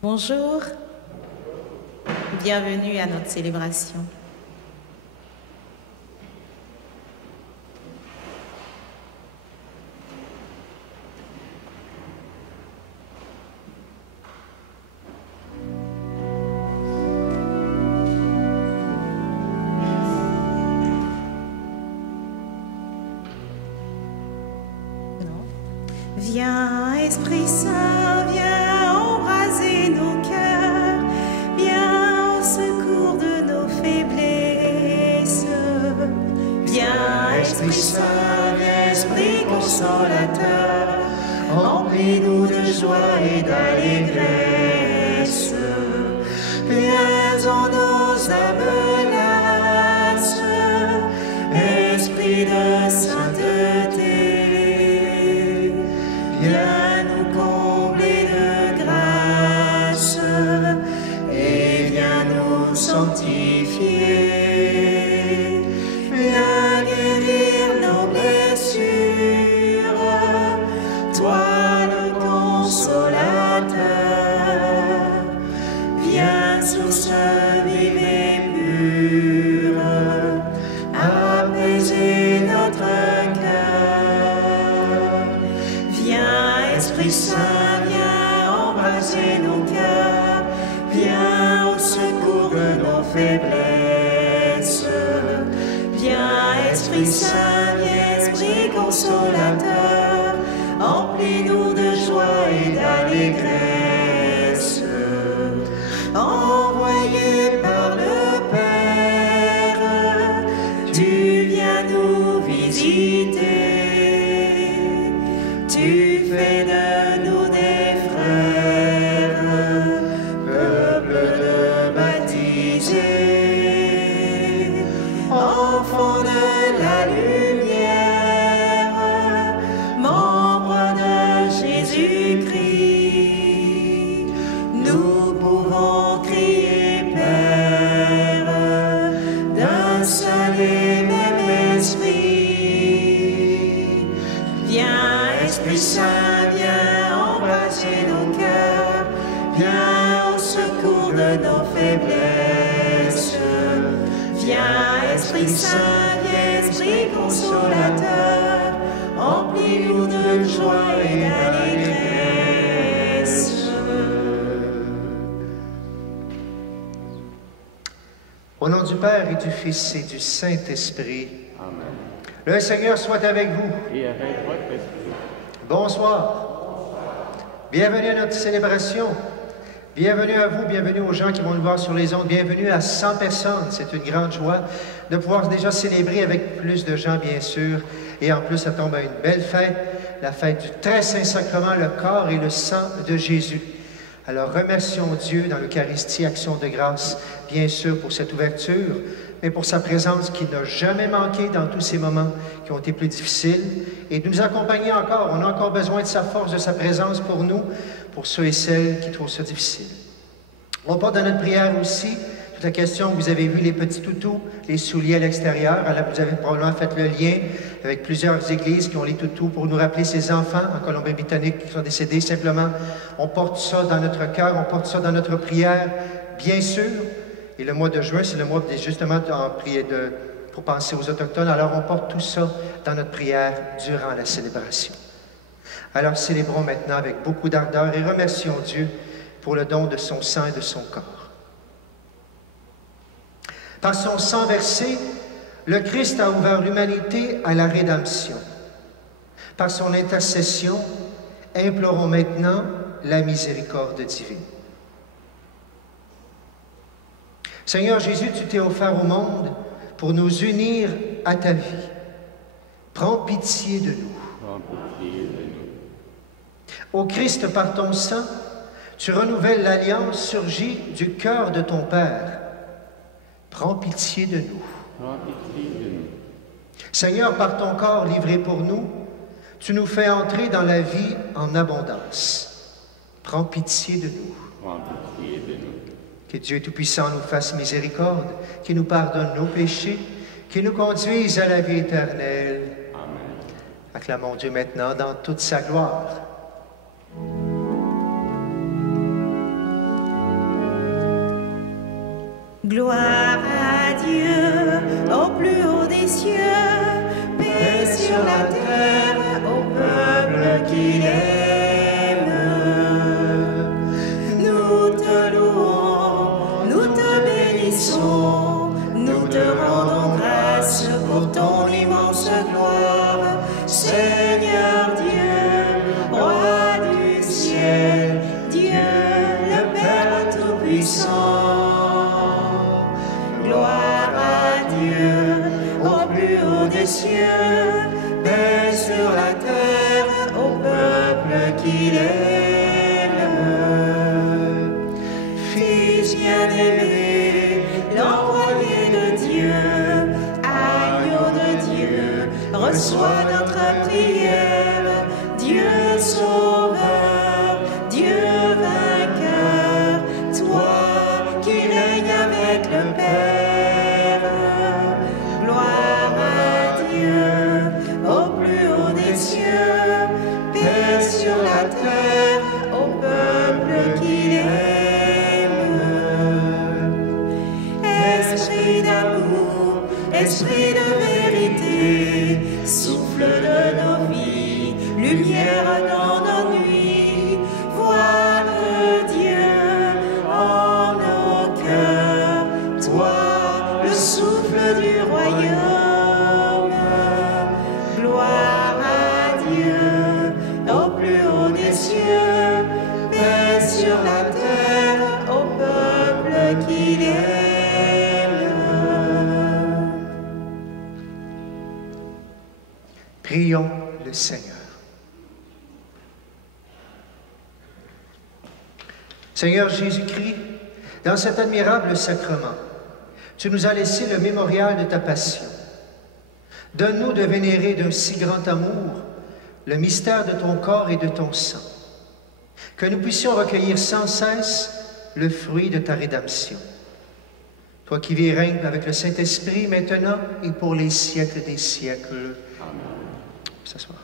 Bonjour, bienvenue à notre célébration. Viens, Esprit Saint, viens embraser nos cœurs, viens au secours de nos faiblesses. Viens, Esprit Saint, viens, Esprit consolateur, remplis-nous de joie et d'allégresse. Viens en nos âmes lasses, Esprit de sainteté. Viens nous combler de grâce et viens nous sanctifier. Viens guérir nos blessures, toi le consolateur. Viens source vive et pure, apaiser notre Esprit Saint, viens embraser nos cœurs, viens au secours de nos faiblesses. Viens, Esprit Saint, viens, Esprit consolateur, remplis-nous de joie et d'allégresse. Envoyé par le Père, tu viens nous visiter. Tu fais de nous des frères, peuple de baptisés, enfants de la lumière, membres de Jésus-Christ. Nous pouvons crier Père, d'un seul et même esprit. Viens, Esprit Saint, viens embraser nos cœurs, viens au secours de nos faiblesses. Viens, Esprit Saint, viens, Esprit consolateur, remplis-nous de joie et d'allégresse. Au nom du Père et du Fils et du Saint-Esprit. Amen. Le Seigneur soit avec vous. Et avec votre esprit. Bonsoir. Bienvenue à notre célébration. Bienvenue à vous, bienvenue aux gens qui vont nous voir sur les ondes. Bienvenue à 100 personnes. C'est une grande joie de pouvoir déjà célébrer avec plus de gens, bien sûr. Et en plus, ça tombe à une belle fête, la fête du très saint sacrement, le corps et le sang de Jésus. Alors, remercions Dieu dans l'Eucharistie, action de grâce, bien sûr, pour cette ouverture, mais pour sa présence qui n'a jamais manqué dans tous ces moments qui ont été plus difficiles, et de nous accompagner encore. On a encore besoin de sa force, de sa présence pour nous, pour ceux et celles qui trouvent ça difficile. On porte dans notre prière aussi toute la question, vous avez vu les petits toutous, les souliers à l'extérieur. Alors vous avez probablement fait le lien avec plusieurs églises qui ont les toutous pour nous rappeler ces enfants en Colombie-Britannique qui sont décédés. Simplement, on porte ça dans notre cœur, on porte ça dans notre prière, bien sûr. Et le mois de juin, c'est le mois justement pour penser aux Autochtones. Alors, on porte tout ça dans notre prière durant la célébration. Alors, célébrons maintenant avec beaucoup d'ardeur et remercions Dieu pour le don de son sang et de son corps. Par son sang versé, le Christ a ouvert l'humanité à la rédemption. Par son intercession, implorons maintenant la miséricorde divine. Seigneur Jésus, tu t'es offert au monde pour nous unir à ta vie. Prends pitié de nous. Prends pitié de nous. Ô Christ, par ton sang, tu renouvelles l'alliance surgie du cœur de ton Père. Prends pitié de nous. Prends pitié de nous. Seigneur, par ton corps livré pour nous, tu nous fais entrer dans la vie en abondance. Prends pitié de nous. Prends pitié de nous. Que Dieu Tout-Puissant nous fasse miséricorde, qu'il nous pardonne nos péchés, qu'il nous conduise à la vie éternelle. Amen. Acclamons Dieu maintenant dans toute sa gloire. Gloire à Dieu au plus haut des cieux, paix sur la terre au peuple qu'il aime. Nous te louons, nous te bénissons, nous te rendons grâce pour ton immense gloire, Seigneur Dieu, Roi du ciel, Dieu le Père Tout-Puissant. Gloire à Dieu au plus haut des cieux, paix sur la terre au peuple qu'il aime. Fils bien-aimé, l'envoyé de Dieu, agneau de Dieu, reçois notre prière, Dieu sauveur, Dieu vainqueur, toi qui règnes avec le Père. Gloire à Dieu au plus haut des cieux, paix sur la terre au peuple qu'il aime. Esprit d'amour, esprit de vérité, souffle de nos vies, lumière dans nos nuits, voix de Dieu en nos cœurs, toi le souffle du royaume. Gloire à Dieu au plus haut des cieux, paix sur la terre au peuple qu'il aime. Prions le Seigneur. Seigneur Jésus-Christ, dans cet admirable sacrement, tu nous as laissé le mémorial de ta passion. Donne-nous de vénérer d'un si grand amour le mystère de ton corps et de ton sang, que nous puissions recueillir sans cesse le fruit de ta rédemption. Toi qui vis et règnes avec le Saint-Esprit, maintenant et pour les siècles des siècles. Amen. S'asseoir.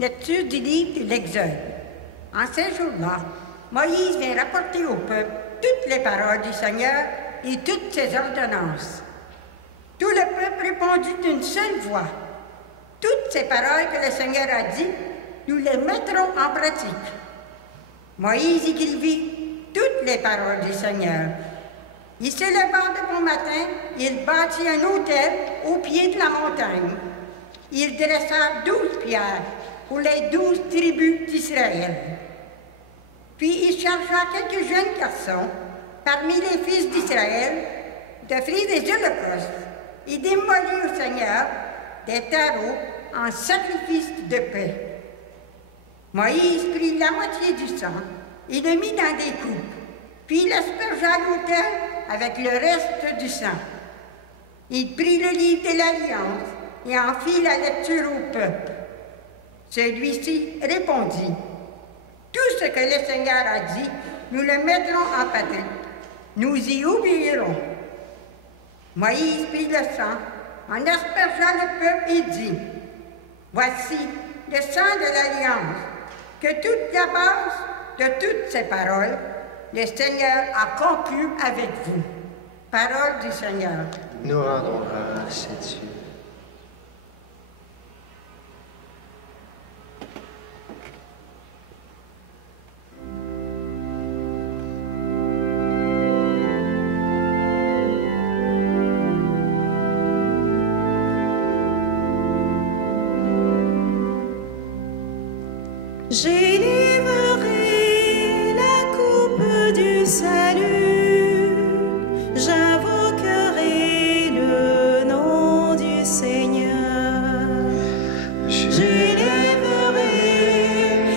Lecture du livre de l'Exode. En ces jours-là, Moïse vient rapporter au peuple toutes les paroles du Seigneur et toutes ses ordonnances. Tout le peuple répondit d'une seule voix. Toutes ces paroles que le Seigneur a dites, nous les mettrons en pratique. Moïse écrivit toutes les paroles du Seigneur. Il se leva de bon matin, il bâtit un autel au pied de la montagne. Il dressa 12 pierres pour les 12 tribus d'Israël. Puis il chargea quelques jeunes garçons parmi les fils d'Israël d'offrir des holocaustes et démolir au Seigneur des terreaux en sacrifice de paix. Moïse prit la moitié du sang et le mit dans des coupes, puis il aspergea l'autel avec le reste du sang. Il prit le livre de l'Alliance et en fit la lecture au peuple. Celui-ci répondit, « Tout ce que le Seigneur a dit, nous le mettrons en pratique. Nous y obéirons. » Moïse prit le sang, en aspergea le peuple et dit, « Voici le sang de l'Alliance, que toute la base de toutes ces paroles, le Seigneur a conclu avec vous. » Parole du Seigneur. Nous rendons grâce à Dieu. J'élèverai la coupe du salut, j'invoquerai le nom du Seigneur. J'élèverai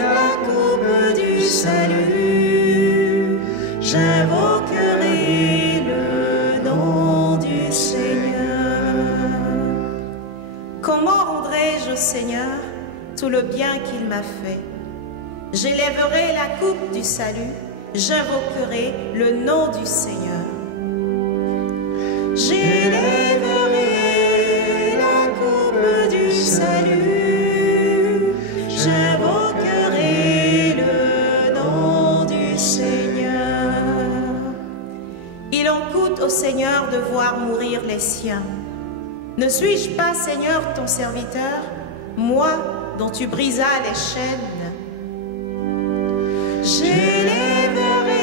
la coupe du salut, j'invoquerai le nom du Seigneur. Comment rendrai-je au Seigneur tout le bien qu'il m'a fait? J'élèverai la coupe du salut, j'invoquerai le nom du Seigneur. J'élèverai la coupe du salut, tiens. Ne suis-je pas, Seigneur, ton serviteur, moi dont tu brisas les chaînes? J'élèverai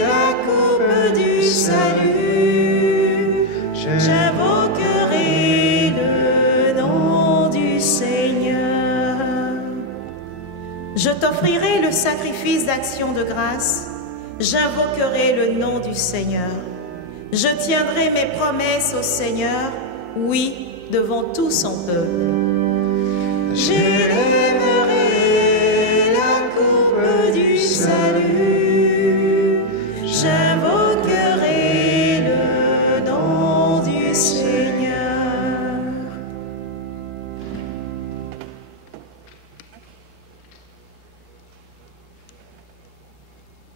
la coupe du salut, j'invoquerai le nom du Seigneur. Je t'offrirai le sacrifice d'action de grâce, j'invoquerai le nom du Seigneur. Je tiendrai mes promesses au Seigneur, oui, devant tout son peuple. J'élèverai la coupe du salut, j'invoquerai le nom du Seigneur.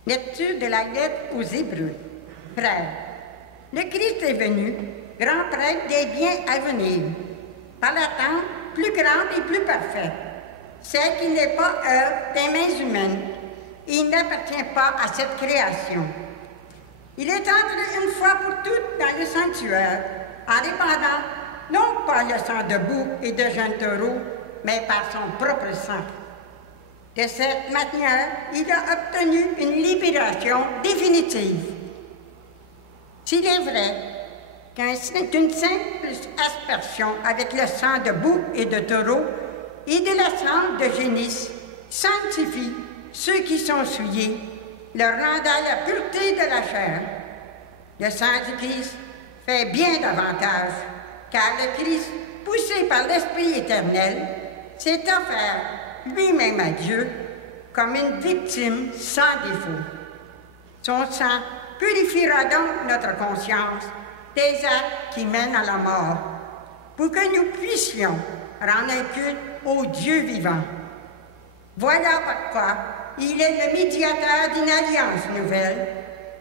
Lecture de la lettre aux Hébreux. Frères, le Christ est venu, grand prêtre des biens à venir, par l'attente plus grande et plus parfaite, celle qui n'est pas œuvre des mains humaines. Il n'appartient pas à cette création. Il est entré une fois pour toutes dans le sanctuaire, en répandant non pas le sang de bouc et de jeunes taureaux, mais par son propre sang. De cette manière, il a obtenu une libération définitive. S'il est vrai qu'une simple aspersion avec le sang de bouc et de taureau et de la cendre de génisse sanctifie ceux qui sont souillés, leur rendant la pureté de la chair, le sang du Christ fait bien davantage, car le Christ, poussé par l'Esprit éternel, s'est offert lui-même à Dieu comme une victime sans défaut. Son sang purifiera donc notre conscience des actes qui mènent à la mort, pour que nous puissions rendre un culte au Dieu vivant. Voilà pourquoi il est le médiateur d'une alliance nouvelle,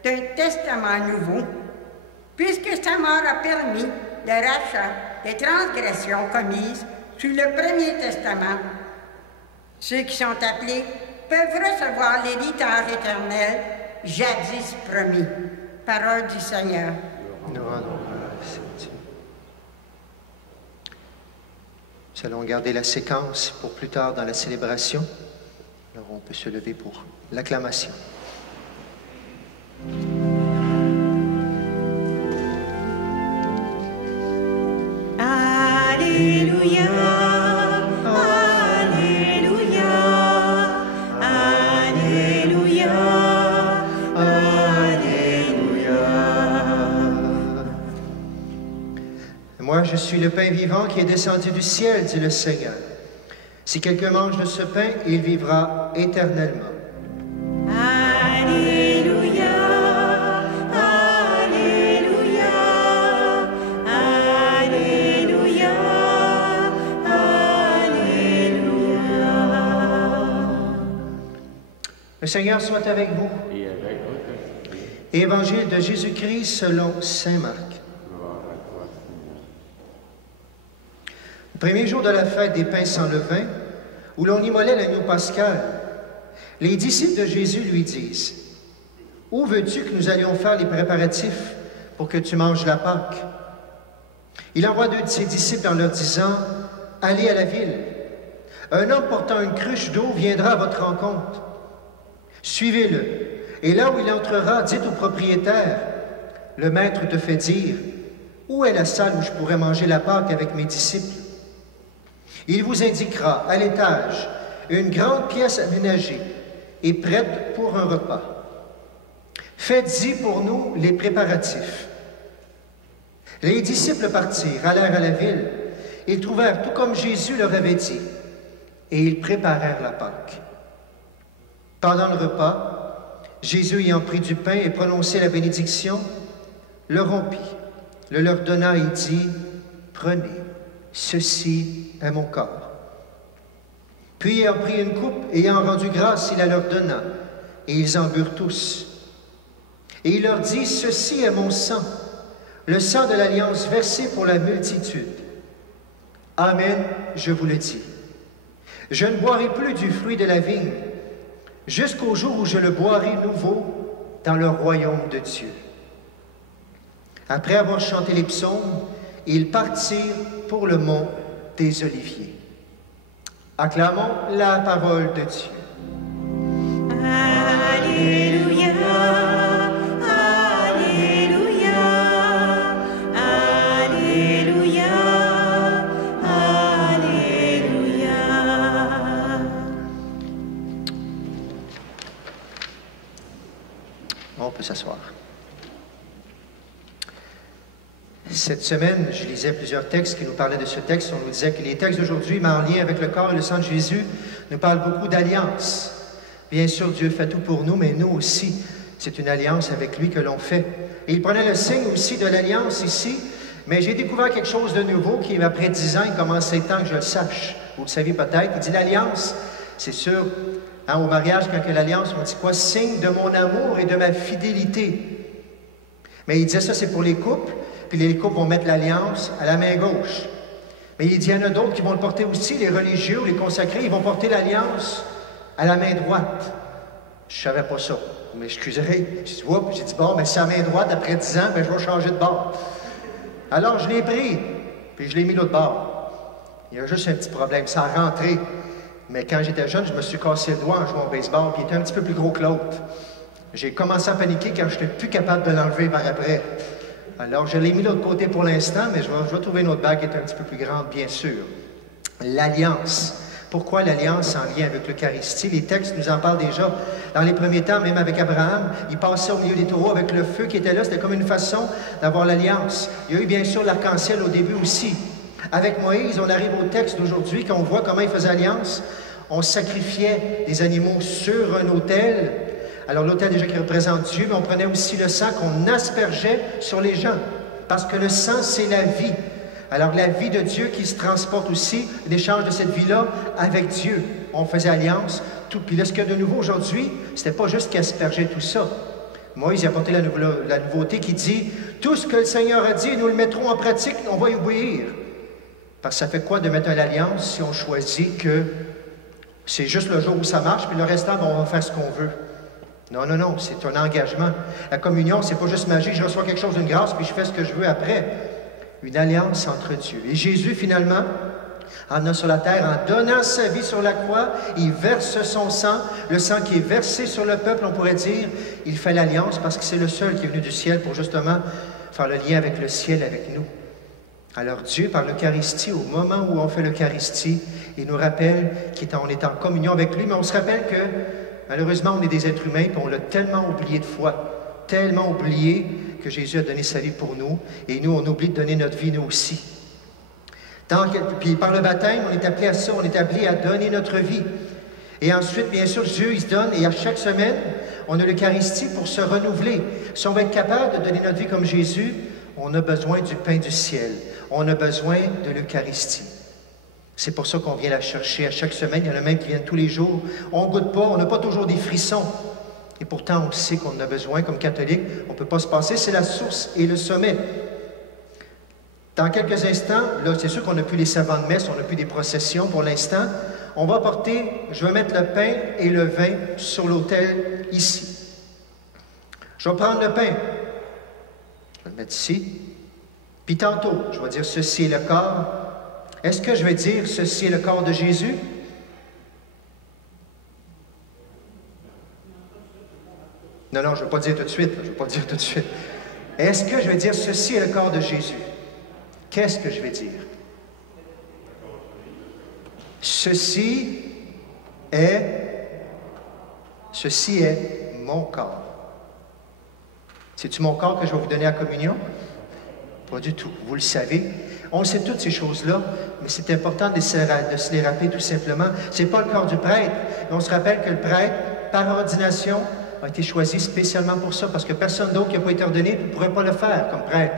d'un testament nouveau, puisque sa mort a permis le rachat des transgressions commises sous le premier testament. Ceux qui sont appelés peuvent recevoir l'héritage éternel jadis promis. Parole du Seigneur. Nous rendons grâce à Dieu. Nous allons garder la séquence pour plus tard dans la célébration. Alors on peut se lever pour l'acclamation. Alléluia, Alléluia, Alléluia, Alléluia. Moi, je suis le pain vivant qui est descendu du ciel, dit le Seigneur. Si quelqu'un mange de ce pain, il vivra éternellement. Alléluia, Alléluia, Alléluia, Alléluia. Le Seigneur soit avec vous. Et avec votre esprit, Évangile de Jésus-Christ selon saint Marc. gloire à toi, Seigneur. Au premier jour de la fête des pains sans levain, où l'on immolait l'agneau pascal, les disciples de Jésus lui disent: « Où veux-tu que nous allions faire les préparatifs pour que tu manges la Pâque? » Il envoie deux de ses disciples en leur disant: « Allez à la ville. Un homme portant une cruche d'eau viendra à votre rencontre. Suivez-le, et là où il entrera, dites au propriétaire: « Le maître te fait dire: Où est la salle où je pourrais manger la Pâque avec mes disciples? » Il vous indiquera, à l'étage, une grande pièce aménagée et prête pour un repas. Faites-y pour nous les préparatifs. » Les disciples partirent, allèrent à la ville. Ils trouvèrent tout comme Jésus leur avait dit, et ils préparèrent la Pâque. Pendant le repas, Jésus ayant pris du pain et prononcé la bénédiction, le rompit, le leur donna et dit: « Prenez, ceci est mon corps. » Puis, ayant pris une coupe, ayant rendu grâce, il la leur donna, et ils en burent tous. Et il leur dit: « Ceci est mon sang, le sang de l'alliance versé pour la multitude. Amen, je vous le dis. Je ne boirai plus du fruit de la vigne, jusqu'au jour où je le boirai nouveau dans le royaume de Dieu. » Après avoir chanté les psaumes, ils partirent pour le mont des Oliviers. Acclamons la parole de Dieu. Alléluia, Alléluia, Alléluia, Alléluia. On peut s'asseoir. Cette semaine, je lisais plusieurs textes qui nous parlaient de ce texte. On nous disait que les textes d'aujourd'hui, mais en lien avec le corps et le sang de Jésus, nous parlent beaucoup d'alliance. Bien sûr, Dieu fait tout pour nous, mais nous aussi, c'est une alliance avec lui que l'on fait. Et il prenait le signe aussi de l'alliance ici, mais j'ai découvert quelque chose de nouveau qui, après 10 ans, il commençait temps que je le sache. Vous le savez peut-être. Il dit l'alliance, c'est sûr, au mariage, quand il y a l'alliance, on dit quoi? Signe de mon amour et de ma fidélité. Mais il disait ça, c'est pour les couples. Puis les couples vont mettre l'alliance à la main gauche. Mais il dit, il y en a d'autres qui vont le porter aussi, les religieux ou les consacrés, ils vont porter l'alliance à la main droite. Je ne savais pas ça. Vous m'excuserez. J'ai dit, bon, mais c'est à la main droite, après 10 ans, ben, je vais changer de bord. Alors, je l'ai pris, puis je l'ai mis l'autre bord. Il y a juste un petit problème, ça a rentré. Mais quand j'étais jeune, je me suis cassé le doigt en jouant au baseball, puis il était un petit peu plus gros que l'autre. J'ai commencé à paniquer quand je n'étais plus capable de l'enlever par après. Alors, je l'ai mis de l'autre côté pour l'instant, mais je vais trouver une autre bague qui est un petit peu plus grande, bien sûr. L'alliance. Pourquoi l'alliance en lien avec l'Eucharistie? Les textes nous en parlent déjà. Dans les premiers temps, même avec Abraham, il passait au milieu des taureaux avec le feu qui était là. C'était comme une façon d'avoir l'alliance. Il y a eu bien sûr l'arc-en-ciel au début aussi. Avec Moïse, on arrive au texte d'aujourd'hui, quand on voit comment il faisait alliance. On sacrifiait des animaux sur un autel. Alors l'autel déjà qui représente Dieu, mais on prenait aussi le sang qu'on aspergeait sur les gens. Parce que le sang, c'est la vie. Alors la vie de Dieu qui se transporte aussi, l'échange de cette vie-là avec Dieu. On faisait alliance. Tout. Puis là, ce qu'il y a de nouveau aujourd'hui, c'était pas juste qu'il aspergeait tout ça. Moïse a apporté la nouveauté qui dit, tout ce que le Seigneur a dit, nous le mettrons en pratique, on va y obéir. Parce que ça fait quoi de mettre une alliance si on choisit que c'est juste le jour où ça marche, puis le restant, on va faire ce qu'on veut. Non, non, non, c'est un engagement. La communion, c'est pas juste magie, je reçois quelque chose d'une grâce, puis je fais ce que je veux après. Une alliance entre Dieu. Et Jésus, finalement, en a sur la terre, en donnant sa vie sur la croix, il verse son sang, le sang qui est versé sur le peuple, on pourrait dire, il fait l'alliance parce que c'est le seul qui est venu du ciel pour justement faire le lien avec le ciel, avec nous. Alors Dieu, par l'Eucharistie, au moment où on fait l'Eucharistie, il nous rappelle qu'on est en communion avec lui, mais on se rappelle que malheureusement, on est des êtres humains, puis on l'a tellement oublié de fois, tellement oublié que Jésus a donné sa vie pour nous, et nous, on oublie de donner notre vie, nous aussi. Puis par le baptême, on est appelé à ça, on est appelé à donner notre vie. Et ensuite, bien sûr, Dieu, il se donne, et à chaque semaine, on a l'Eucharistie pour se renouveler. Si on va être capable de donner notre vie comme Jésus, on a besoin du pain du ciel. On a besoin de l'Eucharistie. C'est pour ça qu'on vient la chercher à chaque semaine. Il y en a même qui viennent tous les jours. On ne goûte pas, on n'a pas toujours des frissons. Et pourtant, on sait qu'on en a besoin comme catholique. On ne peut pas se passer, c'est la source et le sommet. Dans quelques instants, là, c'est sûr qu'on n'a plus les savants de messe, on n'a plus des processions pour l'instant. On va apporter, je vais mettre le pain et le vin sur l'autel ici. Je vais prendre le pain. Je vais le mettre ici. Puis tantôt, je vais dire ceci est le corps. Est-ce que je vais dire ceci est le corps de Jésus? Non, non, je ne vais pas dire tout de suite. Je ne vais pas dire tout de suite. Est-ce que je vais dire ceci est le corps de Jésus? Qu'est-ce que je vais dire? Ceci est mon corps. C'est-tu mon corps que je vais vous donner à communion? Pas du tout. Vous le savez. On sait toutes ces choses-là, mais c'est important de se les rappeler tout simplement. Ce n'est pas le corps du prêtre, mais on se rappelle que le prêtre, par ordination, a été choisi spécialement pour ça, parce que personne d'autre qui n'a pas été ordonné ne pourrait pas le faire comme prêtre.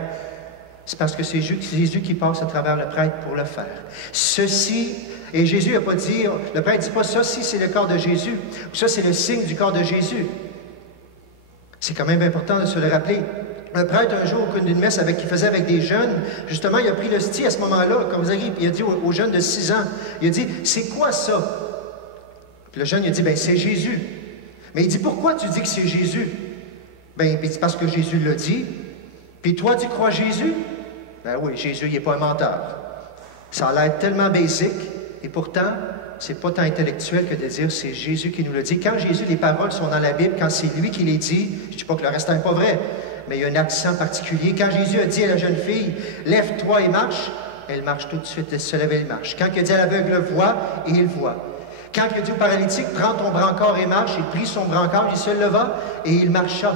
C'est parce que c'est Jésus qui passe à travers le prêtre pour le faire. Ceci, et Jésus n'a pas dit, le prêtre ne dit pas ça, si c'est le corps de Jésus, ou ça c'est le signe du corps de Jésus. C'est quand même important de se le rappeler. Un prêtre, un jour, au cours d'une messe qu'il faisait avec des jeunes, justement, il a pris l'hostie à ce moment-là, comme vous avez, il a dit aux jeunes de 6 ans, il a dit, c'est quoi ça? Puis le jeune, il a dit, ben c'est Jésus. Mais il dit, pourquoi tu dis que c'est Jésus? Ben, il dit, parce que Jésus l'a dit. Puis toi, tu crois Jésus? Ben oui, Jésus, il n'est pas un menteur. Ça a l'air tellement basique, et pourtant, c'est pas tant intellectuel que de dire c'est Jésus qui nous le dit. Quand Jésus, les paroles sont dans la Bible, quand c'est lui qui les dit, je ne dis pas que le reste n'est pas vrai, mais il y a un accent particulier. Quand Jésus a dit à la jeune fille, lève-toi et marche, elle marche tout de suite, elle se lève et elle marche. Quand il a dit à l'aveugle, vois, et il voit. Quand il a dit au paralytique, prends ton brancard et marche, il prit son brancard, il se leva et il marcha.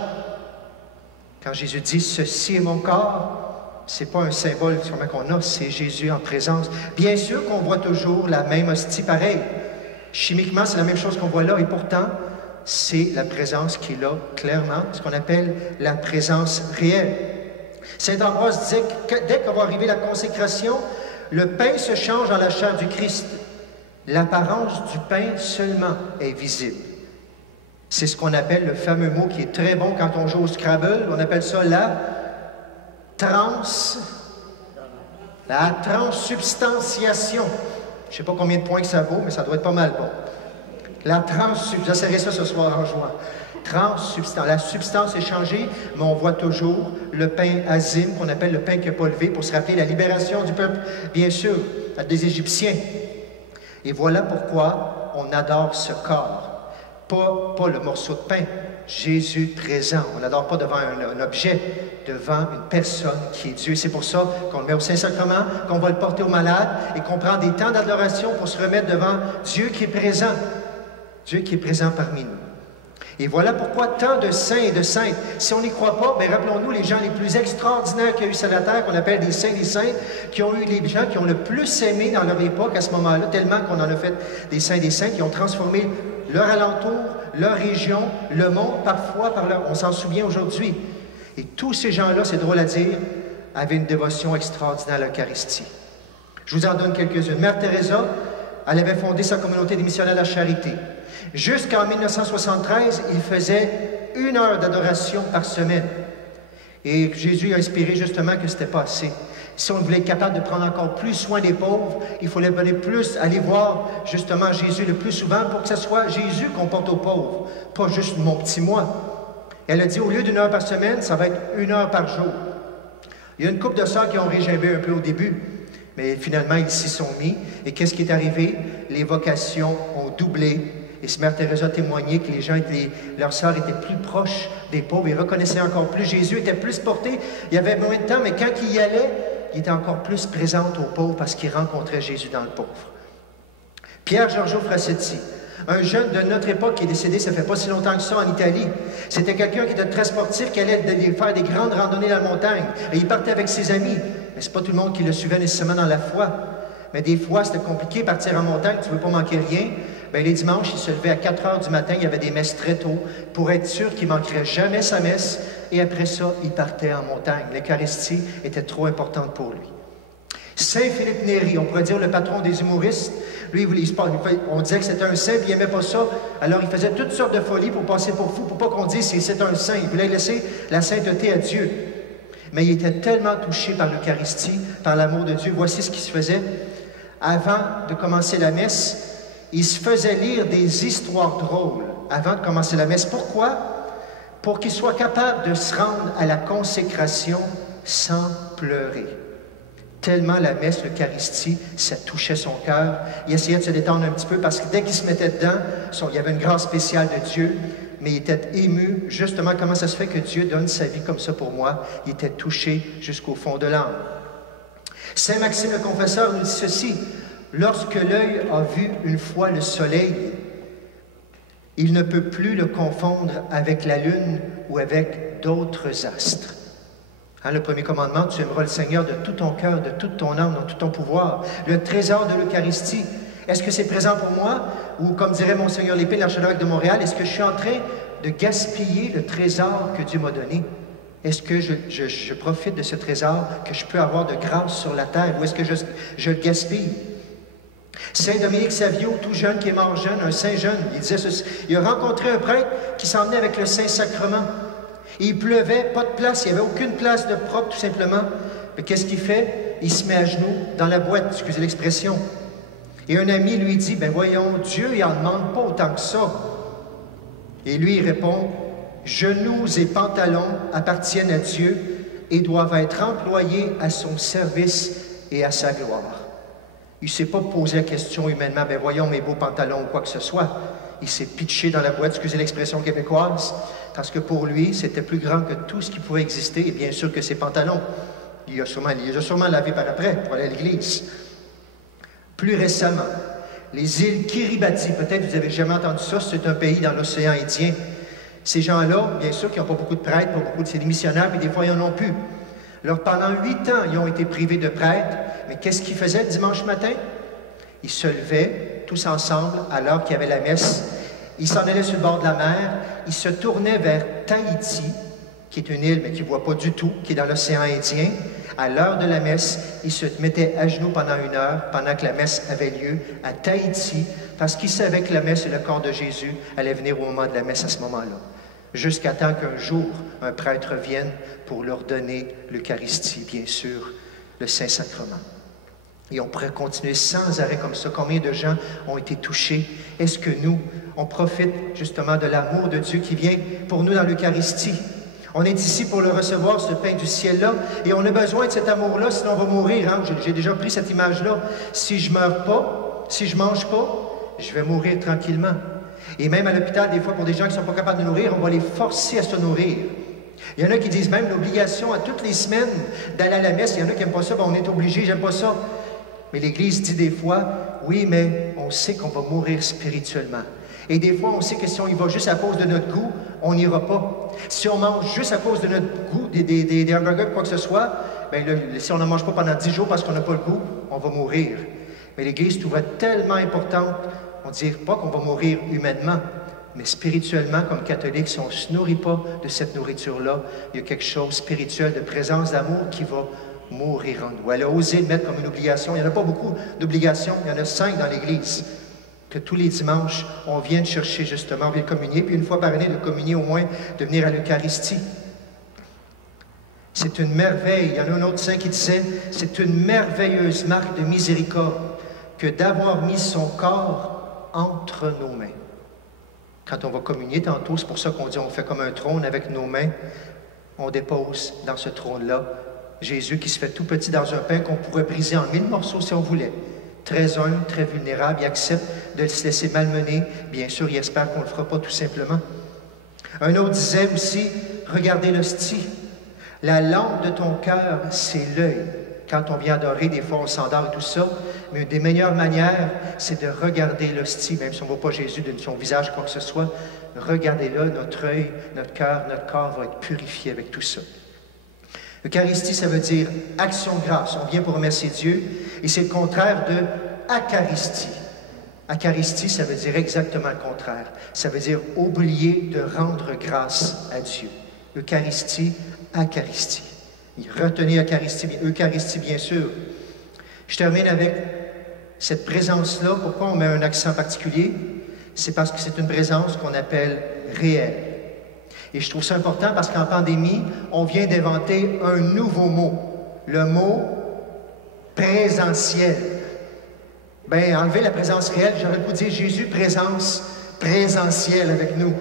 Quand Jésus dit, ceci est mon corps, c'est pas un symbole sûrement qu'on a, c'est Jésus en présence. Bien sûr qu'on voit toujours la même hostie pareille. Chimiquement, c'est la même chose qu'on voit là, et pourtant, c'est la présence qui est là, clairement, ce qu'on appelle la présence réelle. Saint Ambroise disait que dès qu'on va arriver la consécration, le pain se change en la chair du Christ. L'apparence du pain seulement est visible. C'est ce qu'on appelle le fameux mot qui est très bon quand on joue au Scrabble. On appelle ça la transsubstantiation. Je ne sais pas combien de points que ça vaut, mais ça doit être pas mal bon. La transsubstantiation. J'essaierai ça ce soir en jouant. Transsubstantiation. La substance est changée, mais on voit toujours le pain azim, qu'on appelle le pain qui n'a pas levé, pour se rappeler la libération du peuple, bien sûr, des Égyptiens. Et voilà pourquoi on adore ce corps. Pas le morceau de pain, Jésus présent. On n'adore pas devant un objet, devant une personne qui est Dieu. C'est pour ça qu'on le met au Saint-Sacrement, qu'on va le porter aux malades et qu'on prend des temps d'adoration pour se remettre devant Dieu qui est présent. Dieu qui est présent parmi nous. Et voilà pourquoi tant de saints et de saintes. Si on n'y croit pas, bien rappelons-nous les gens les plus extraordinaires qu'il y a eu sur la terre, qu'on appelle des saints, des saintes, qui ont eu les gens qui ont le plus aimé dans leur époque à ce moment-là, tellement qu'on en a fait des saints et des saintes qui ont transformé leur alentour, leur région, le monde, parfois par leur... On s'en souvient aujourd'hui. Et tous ces gens-là, c'est drôle à dire, avaient une dévotion extraordinaire à l'Eucharistie. Je vous en donne quelques-unes. Mère Teresa, elle avait fondé sa communauté des missionnaires de la charité. Jusqu'en 1973, il faisait 1 heure d'adoration par semaine. Et Jésus a inspiré justement que ce n'était pas assez. Si on voulait être capable de prendre encore plus soin des pauvres, il fallait plus aller voir justement Jésus le plus souvent pour que ce soit Jésus qu'on porte aux pauvres, pas juste mon petit moi. Elle a dit, au lieu d'1 heure par semaine, ça va être 1 heure par jour. Il y a une couple de sœurs qui ont régimbé un peu au début, mais finalement, ils s'y sont mis. Et qu'est-ce qui est arrivé? Les vocations ont doublé. Et Mère Teresa a témoigné que les gens, leurs sœurs étaient plus proches des pauvres, ils reconnaissaient encore plus. Jésus était plus porté. Il y avait moins de temps, mais quand il y allait, il était encore plus présent aux pauvres parce qu'il rencontrait Jésus dans le pauvre. Pierre Giorgio Frasetti, un jeune de notre époque qui est décédé, ça fait pas si longtemps que ça, en Italie. C'était quelqu'un qui était très sportif, qui allait faire des grandes randonnées dans la montagne. Et il partait avec ses amis. Mais c'est pas tout le monde qui le suivait nécessairement dans la foi. Mais des fois, c'était compliqué, partir en montagne, tu ne veux pas manquer rien. Bien, les dimanches, il se levait à 4 heures du matin, il y avait des messes très tôt, pour être sûr qu'il ne manquerait jamais sa messe. Et après ça, il partait en montagne. L'Eucharistie était trop importante pour lui. Saint Philippe Néri, on pourrait dire le patron des humoristes. Lui, on disait que c'était un saint, puis il n'aimait pas ça. Alors, il faisait toutes sortes de folies pour passer pour fou, pour pas qu'on dise que c'est un saint. Il voulait laisser la sainteté à Dieu. Mais il était tellement touché par l'Eucharistie, par l'amour de Dieu. Voici ce qui se faisait. Avant de commencer la messe, il se faisait lire des histoires drôles avant de commencer la messe. Pourquoi? Pour qu'il soit capable de se rendre à la consécration sans pleurer. Tellement la messe, l'Eucharistie, ça touchait son cœur. Il essayait de se détendre un petit peu parce que dès qu'il se mettait dedans, il y avait une grâce spéciale de Dieu, mais il était ému. Justement, comment ça se fait que Dieu donne sa vie comme ça pour moi? Il était touché jusqu'au fond de l'âme. Saint Maxime le Confesseur nous dit ceci: lorsque l'œil a vu une fois le soleil, il ne peut plus le confondre avec la lune ou avec d'autres astres. Hein, le premier commandement, tu aimeras le Seigneur de tout ton cœur, de toute ton âme, de tout ton pouvoir. Le trésor de l'Eucharistie, est-ce que c'est présent pour moi? Ou comme dirait Monseigneur Lépine, l'archevêque de Montréal, est-ce que je suis en train de gaspiller le trésor que Dieu m'a donné? Est-ce que je profite de ce trésor que je peux avoir de grâce sur la terre? Ou est-ce que je le gaspille? Saint Dominique Savio, tout jeune, qui est mort jeune, un saint jeune, il disait ceci. Il a rencontré un prêtre qui s'emmenait avec le Saint-Sacrement. Et il pleuvait, pas de place, il n'y avait aucune place de propre, tout simplement. Mais qu'est-ce qu'il fait? Il se met à genoux dans la boîte, excusez l'expression. Et un ami lui dit, ben voyons, Dieu, il n'en demande pas autant que ça. Et lui, il répond, genoux et pantalons appartiennent à Dieu, et doivent être employés à son service et à sa gloire. Il ne s'est pas posé la question humainement, « Ben voyons mes beaux pantalons ou quoi que ce soit. » Il s'est pitché dans la boîte, excusez l'expression québécoise, parce que pour lui, c'était plus grand que tout ce qui pouvait exister, et bien sûr que ses pantalons. Il les a sûrement lavés par après pour aller à l'église. Plus récemment, les îles Kiribati, peut-être vous n'avez jamais entendu ça, c'est un pays dans l'océan Indien. Ces gens-là, bien sûr, qui n'ont pas beaucoup de prêtres, pas beaucoup de c'est des missionnaires, puis des fois, ils n'en ont plus. Alors, pendant 8 ans, ils ont été privés de prêtres, mais qu'est-ce qu'ils faisaient le dimanche matin? Ils se levaient tous ensemble à l'heure qu'il y avait la messe. Ils s'en allaient sur le bord de la mer, ils se tournaient vers Tahiti, qui est une île, mais qui ne voit pas du tout, qui est dans l'océan Indien. À l'heure de la messe, ils se mettaient à genoux pendant 1 heure, pendant que la messe avait lieu à Tahiti, parce qu'ils savaient que la messe et le corps de Jésus allaient venir au moment de la messe à ce moment-là, jusqu'à temps qu'un jour, un prêtre vienne pour leur donner l'Eucharistie, bien sûr, le Saint-Sacrement. Et on pourrait continuer sans arrêt comme ça. Combien de gens ont été touchés? Est-ce que nous, on profite justement de l'amour de Dieu qui vient pour nous dans l'Eucharistie? On est ici pour le recevoir, ce pain du ciel-là, et on a besoin de cet amour-là, sinon on va mourir. Hein? J'ai déjà pris cette image-là. Si je ne meurs pas, si je ne mange pas, je vais mourir tranquillement. Et même à l'hôpital, des fois, pour des gens qui ne sont pas capables de nourrir, on va les forcer à se nourrir. Il y en a qui disent même l'obligation à toutes les semaines d'aller à la messe. Il y en a qui n'aiment pas ça, ben on est obligé, j'aime pas ça. Mais l'Église dit des fois, oui, mais on sait qu'on va mourir spirituellement. Et des fois, on sait que si on y va juste à cause de notre goût, on n'ira pas. Si on mange juste à cause de notre goût, des hamburgers, quoi que ce soit, bien, si on ne mange pas pendant 10 jours parce qu'on n'a pas le goût, on va mourir. Mais l'Église trouve tellement importante, on ne dit pas qu'on va mourir humainement, mais spirituellement, comme catholiques, si on ne se nourrit pas de cette nourriture-là, il y a quelque chose de spirituel, de présence d'amour qui va mourir en nous. Elle a osé le mettre comme une obligation. Il n'y en a pas beaucoup d'obligations, il y en a 5 dans l'Église. Que tous les dimanches, on vienne chercher justement, on vient communier, puis une fois par année, de communier au moins, de venir à l'Eucharistie. C'est une merveille. Il y en a un autre saint qui disait, c'est une merveilleuse marque de miséricorde que d'avoir mis son corps entre nos mains. Quand on va communier tantôt, c'est pour ça qu'on dit, on fait comme un trône avec nos mains, on dépose dans ce trône-là Jésus qui se fait tout petit dans un pain qu'on pourrait briser en 1000 morceaux si on voulait. Très humble, très vulnérable, il accepte de se laisser malmener. Bien sûr, il espère qu'on ne le fera pas tout simplement. Un autre disait aussi, regardez l'hostie. La lampe de ton cœur, c'est l'œil. Quand on vient adorer, des fois on s'endort et tout ça, mais une des meilleures manières, c'est de regarder l'hostie, même si on ne voit pas Jésus de son visage, quoi que ce soit. Regardez-le, notre œil, notre cœur, notre corps va être purifié avec tout ça. Eucharistie, ça veut dire action de grâce. On vient pour remercier Dieu et c'est le contraire de acharistie. Acharistie, ça veut dire exactement le contraire. Ça veut dire oublier de rendre grâce à Dieu. Eucharistie, acharistie. Retenez Eucharistie, bien sûr. Je termine avec cette présence-là. Pourquoi on met un accent particulier? C'est parce que c'est une présence qu'on appelle réelle. Et je trouve ça important parce qu'en pandémie, on vient d'inventer un nouveau mot. Le mot présentiel. Bien, enlever la présence réelle, j'aurais pu dire Jésus, présence présentielle avec nous.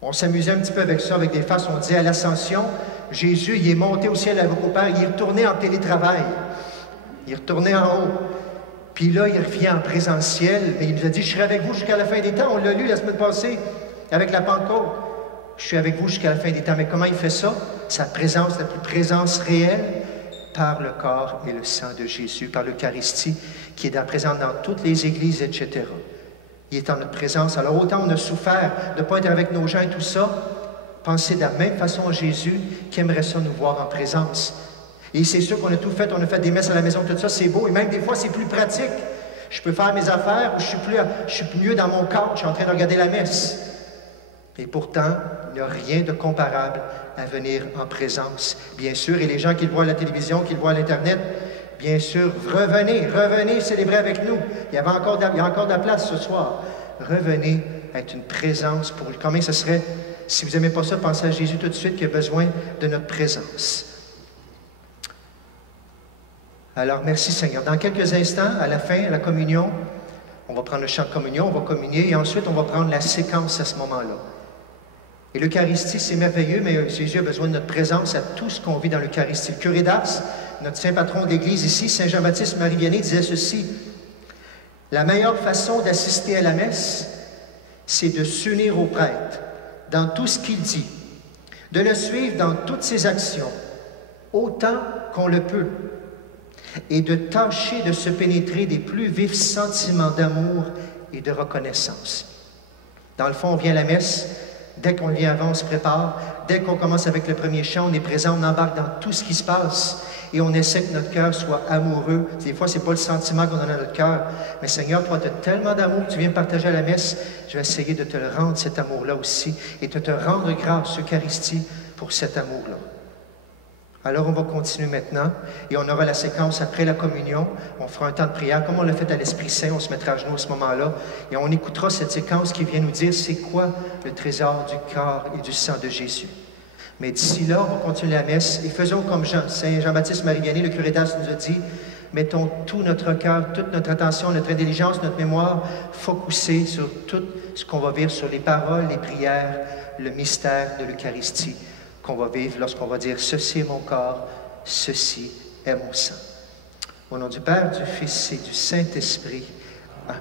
On s'amusait un petit peu avec ça, avec des faces. On disait à l'Ascension, Jésus, il est monté au ciel avec au Père, il est retourné en télétravail. Il est retourné en haut. Puis là, il revient en présentiel. Et il nous a dit, je serai avec vous jusqu'à la fin des temps. On l'a lu la semaine passée, avec la Pentecôte. Je suis avec vous jusqu'à la fin des temps. Mais comment il fait ça? Sa présence, la plus présence réelle, par le corps et le sang de Jésus, par l'Eucharistie, qui est présente dans toutes les églises, etc. Il est en notre présence. Alors, autant on a souffert de ne pas être avec nos gens et tout ça, pensez de la même façon à Jésus qui aimerait ça nous voir en présence. Et c'est sûr qu'on a tout fait, on a fait des messes à la maison, tout ça, c'est beau. Et même des fois, c'est plus pratique. Je peux faire mes affaires, je suis mieux dans mon corps, je suis en train de regarder la messe. Et pourtant, il n'y a rien de comparable à venir en présence. Bien sûr, et les gens qui le voient à la télévision, qui le voient à l'Internet, bien sûr, revenez célébrer avec nous. Il y a encore de la place ce soir. Revenez être une présence pour lui. Combien ce serait, si vous n'aimez pas ça, pensez à Jésus tout de suite qui a besoin de notre présence. Alors, merci Seigneur. Dans quelques instants, à la fin, à la communion, on va prendre le chant de communion, on va communier et ensuite on va prendre la séquence à ce moment-là. Et l'Eucharistie, c'est merveilleux, mais Jésus a besoin de notre présence à tout ce qu'on vit dans l'Eucharistie. Le curé d'Ars, notre saint patron de l'Église ici, Saint Jean-Baptiste Marie Vianney, disait ceci: la meilleure façon d'assister à la messe, c'est de s'unir au prêtre dans tout ce qu'il dit, de le suivre dans toutes ses actions, autant qu'on le peut, et de tâcher de se pénétrer des plus vifs sentiments d'amour et de reconnaissance. Dans le fond, on vient à la messe, dès qu'on vient avant, on se prépare, dès qu'on commence avec le premier chant, on est présent, on embarque dans tout ce qui se passe, et on essaie que notre cœur soit amoureux. Des fois, ce n'est pas le sentiment qu'on a dans notre cœur, mais Seigneur, toi, tu as tellement d'amour que tu viens partager à la messe, je vais essayer de te le rendre, cet amour-là aussi, et de te rendre grâce, Eucharistie, pour cet amour-là. Alors, on va continuer maintenant, et on aura la séquence après la communion. On fera un temps de prière, comme on l'a fait à l'Esprit Saint, on se mettra à genoux à ce moment-là, et on écoutera cette séquence qui vient nous dire c'est quoi le trésor du corps et du sang de Jésus. Mais d'ici là, on va continuer la messe, et faisons comme Saint Jean-Baptiste Marie Vianney, le curé d'Ars, nous a dit, mettons tout notre cœur, toute notre attention, notre intelligence, notre mémoire, focusée sur tout ce qu'on va vivre, sur les paroles, les prières, le mystère de l'Eucharistie qu'on va vivre lorsqu'on va dire « Ceci est mon corps, ceci est mon sang ». Au nom du Père, du Fils et du Saint-Esprit. Amen.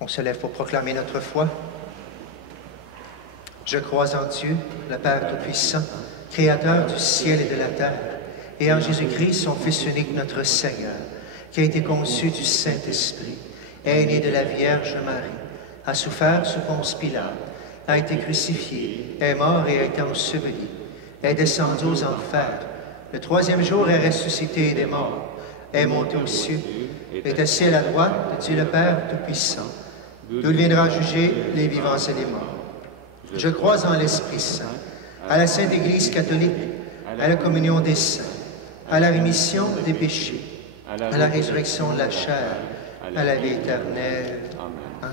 On se lève pour proclamer notre foi. Je crois en Dieu, le Père Tout-Puissant, Créateur du ciel et de la terre, et en Jésus-Christ, son Fils unique, notre Seigneur, qui a été conçu du Saint-Esprit, est né de la Vierge Marie, a souffert sous Ponce Pilate, a été crucifié, est mort et a été enseveli, est descendu aux enfers, le troisième jour est ressuscité des morts, est monté aux cieux, est assis à la droite de Dieu le Père Tout-Puissant, d'où il viendra juger les vivants et les morts. Je crois en l'Esprit Saint, à la Sainte Église catholique, à la communion des saints, à la rémission des péchés, à la résurrection de la chair, à la vie éternelle. Amen.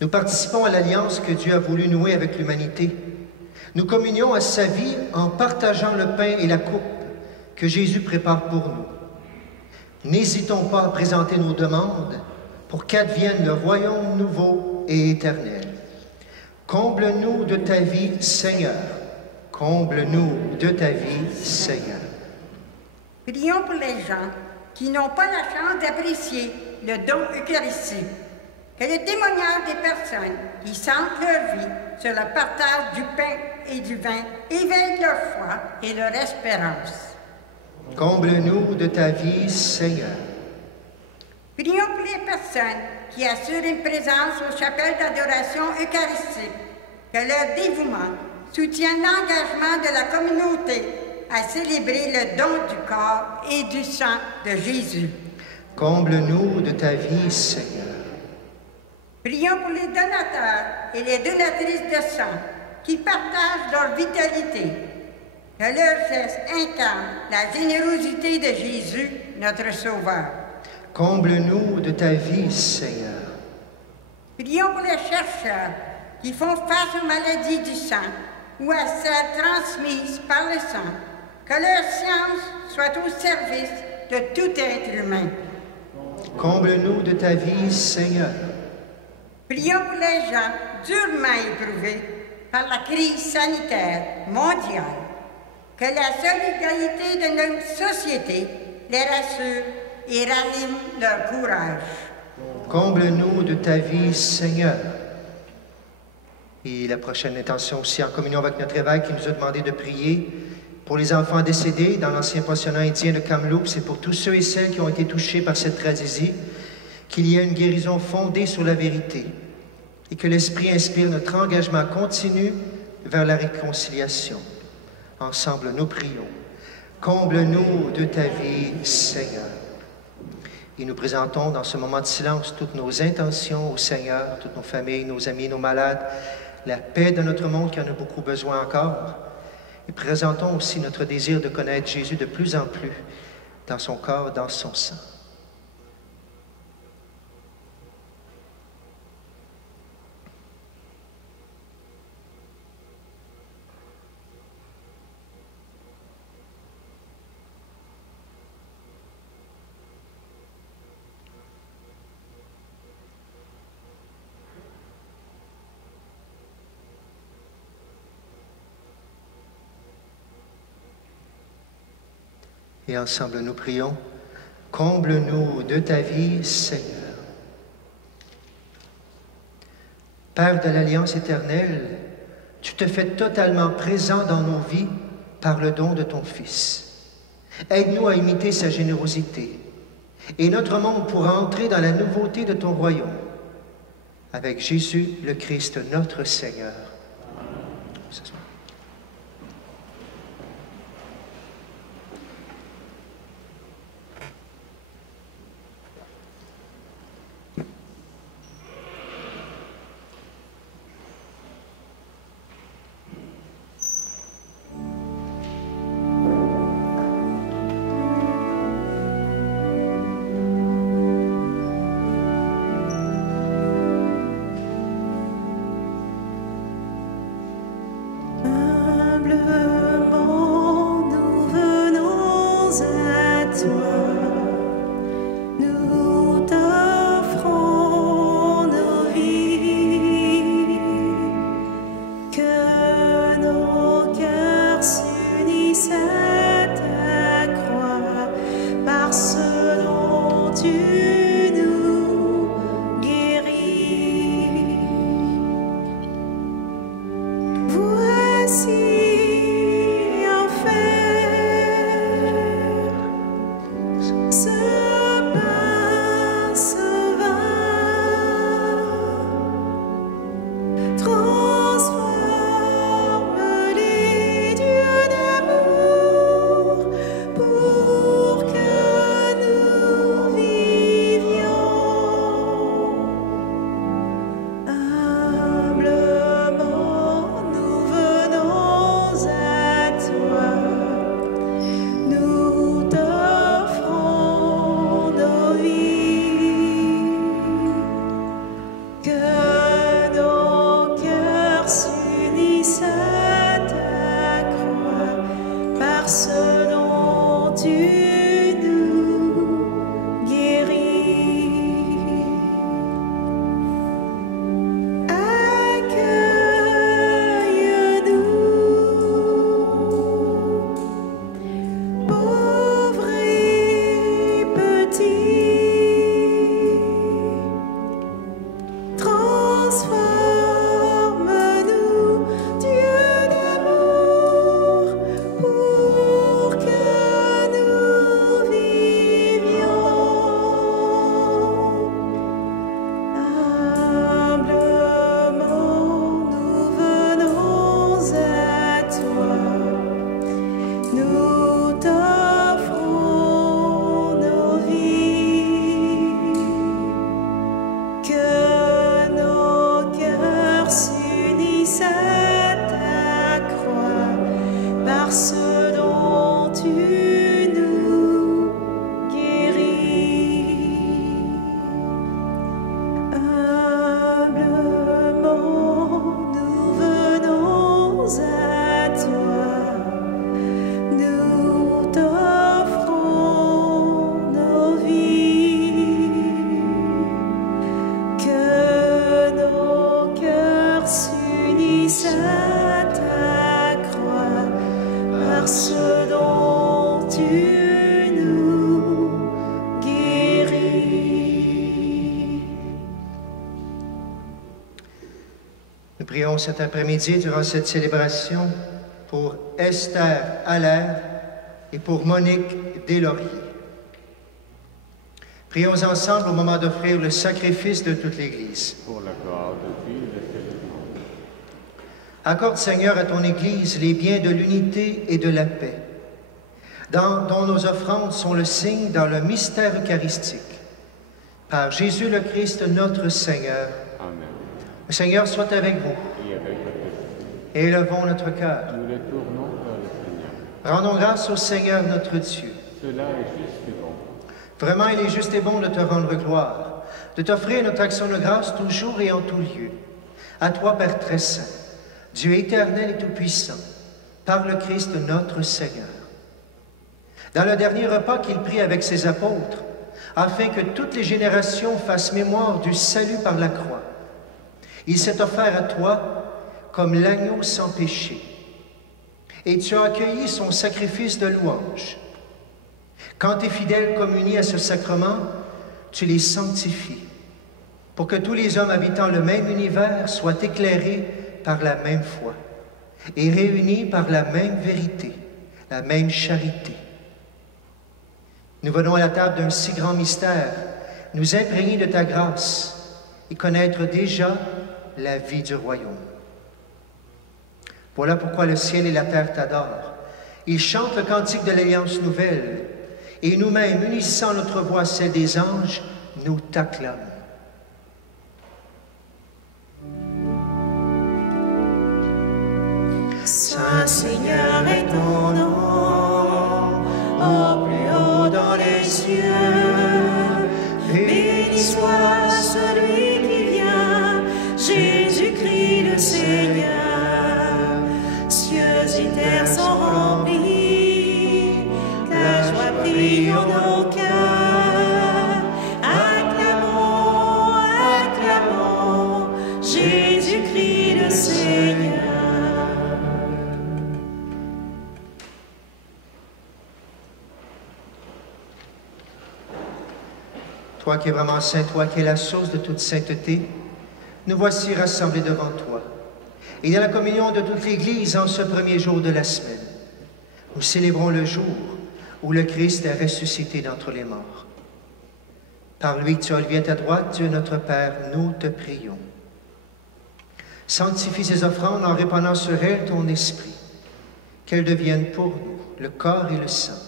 Nous participons à l'alliance que Dieu a voulu nouer avec l'humanité. Nous communions à sa vie en partageant le pain et la coupe que Jésus prépare pour nous. N'hésitons pas à présenter nos demandes pour qu'advienne le royaume nouveau et éternel. Comble-nous de ta vie, Seigneur. Comble-nous de ta vie, Seigneur. Prions pour les gens qui n'ont pas la chance d'apprécier le don eucharistique. Que le témoignage des personnes qui sentent leur vie sur le partage du pain et du vin éveille leur foi et leur espérance. Comble-nous de ta vie, Seigneur. Prions pour les personnes qui assurent une présence aux chapelles d'adoration eucharistique, que leur dévouement soutienne l'engagement de la communauté à célébrer le don du corps et du sang de Jésus. Comble-nous de ta vie, Seigneur. Prions pour les donateurs et les donatrices de sang qui partagent leur vitalité, que leur geste incarne la générosité de Jésus, notre Sauveur. Comble-nous de ta vie, Seigneur. Prions pour les chercheurs qui font face aux maladies du sang ou à celles transmises par le sang, que leur science soit au service de tout être humain. Comble-nous de ta vie, Seigneur. Prions pour les gens durement éprouvés par la crise sanitaire mondiale, que la solidarité de notre société les rassure et ranime leur courage. Comble-nous de ta vie, Seigneur. Et la prochaine intention aussi en communion avec notre évêque qui nous a demandé de prier pour les enfants décédés dans l'ancien pensionnat indien de Kamloops, c'est pour tous ceux et celles qui ont été touchés par cette tragédie, qu'il y ait une guérison fondée sur la vérité et que l'Esprit inspire notre engagement continu vers la réconciliation. Ensemble, nous prions. Comble-nous de ta vie, Seigneur. Et nous présentons dans ce moment de silence toutes nos intentions au Seigneur, toutes nos familles, nos amis, nos malades, la paix de notre monde qui en a beaucoup besoin encore. Et présentons aussi notre désir de connaître Jésus de plus en plus dans son corps, dans son sang. Et ensemble, nous prions. Comble-nous de ta vie, Seigneur. Père de l'Alliance éternelle, tu te fais totalement présent dans nos vies par le don de ton Fils. Aide-nous à imiter sa générosité, et notre monde pourra entrer dans la nouveauté de ton royaume, avec Jésus le Christ, notre Seigneur. Prions cet après-midi durant cette célébration pour Esther Allaire et pour Monique Deslauriers. Prions ensemble au moment d'offrir le sacrifice de toute l'Église. Pour la gloire de Dieu et de monde. Accorde, Seigneur, à ton Église les biens de l'unité et de la paix, dont nos offrandes sont le signe dans le mystère eucharistique. Par Jésus le Christ, notre Seigneur. Amen. Le Seigneur soit avec vous. Et avec votre esprit. Élevons notre cœur. Nous le tournons vers le Seigneur. Rendons grâce au Seigneur notre Dieu. Cela est juste et bon. Vraiment, il est juste et bon de te rendre gloire, de t'offrir notre action de grâce toujours et en tout lieu. À toi, Père très saint, Dieu éternel et tout-puissant, par le Christ notre Seigneur. Dans le dernier repas qu'il prit avec ses apôtres, afin que toutes les générations fassent mémoire du salut par la croix, il s'est offert à toi comme l'agneau sans péché. Et tu as accueilli son sacrifice de louange. Quand tes fidèles communient à ce sacrement, tu les sanctifies, pour que tous les hommes habitant le même univers soient éclairés par la même foi et réunis par la même vérité, la même charité. Nous venons à la table d'un si grand mystère, nous imprégner de ta grâce et connaître déjà la vie du royaume. Voilà pourquoi le ciel et la terre t'adorent. Ils chantent le cantique de l'Alliance nouvelle, et nous-mêmes, unissant notre voix à celle des anges, nous t'acclamons. Saint Seigneur est ton nom, au plus haut dans les cieux. Béni soit celui qui vient, Jésus-Christ le Seigneur. Cieux et terre sont remplis, la joie brille en nos cœurs. Acclamons, acclamons, Jésus-Christ le Seigneur. Toi qui es vraiment saint, toi qui es la source de toute sainteté, nous voici rassemblés devant toi. Et dans la communion de toute l'Église, en ce premier jour de la semaine, nous célébrons le jour où le Christ est ressuscité d'entre les morts. Par lui que tu as levé à ta droite, Dieu notre Père, nous te prions. Sanctifie ces offrandes en répandant sur elles ton esprit, qu'elles deviennent pour nous le corps et le sang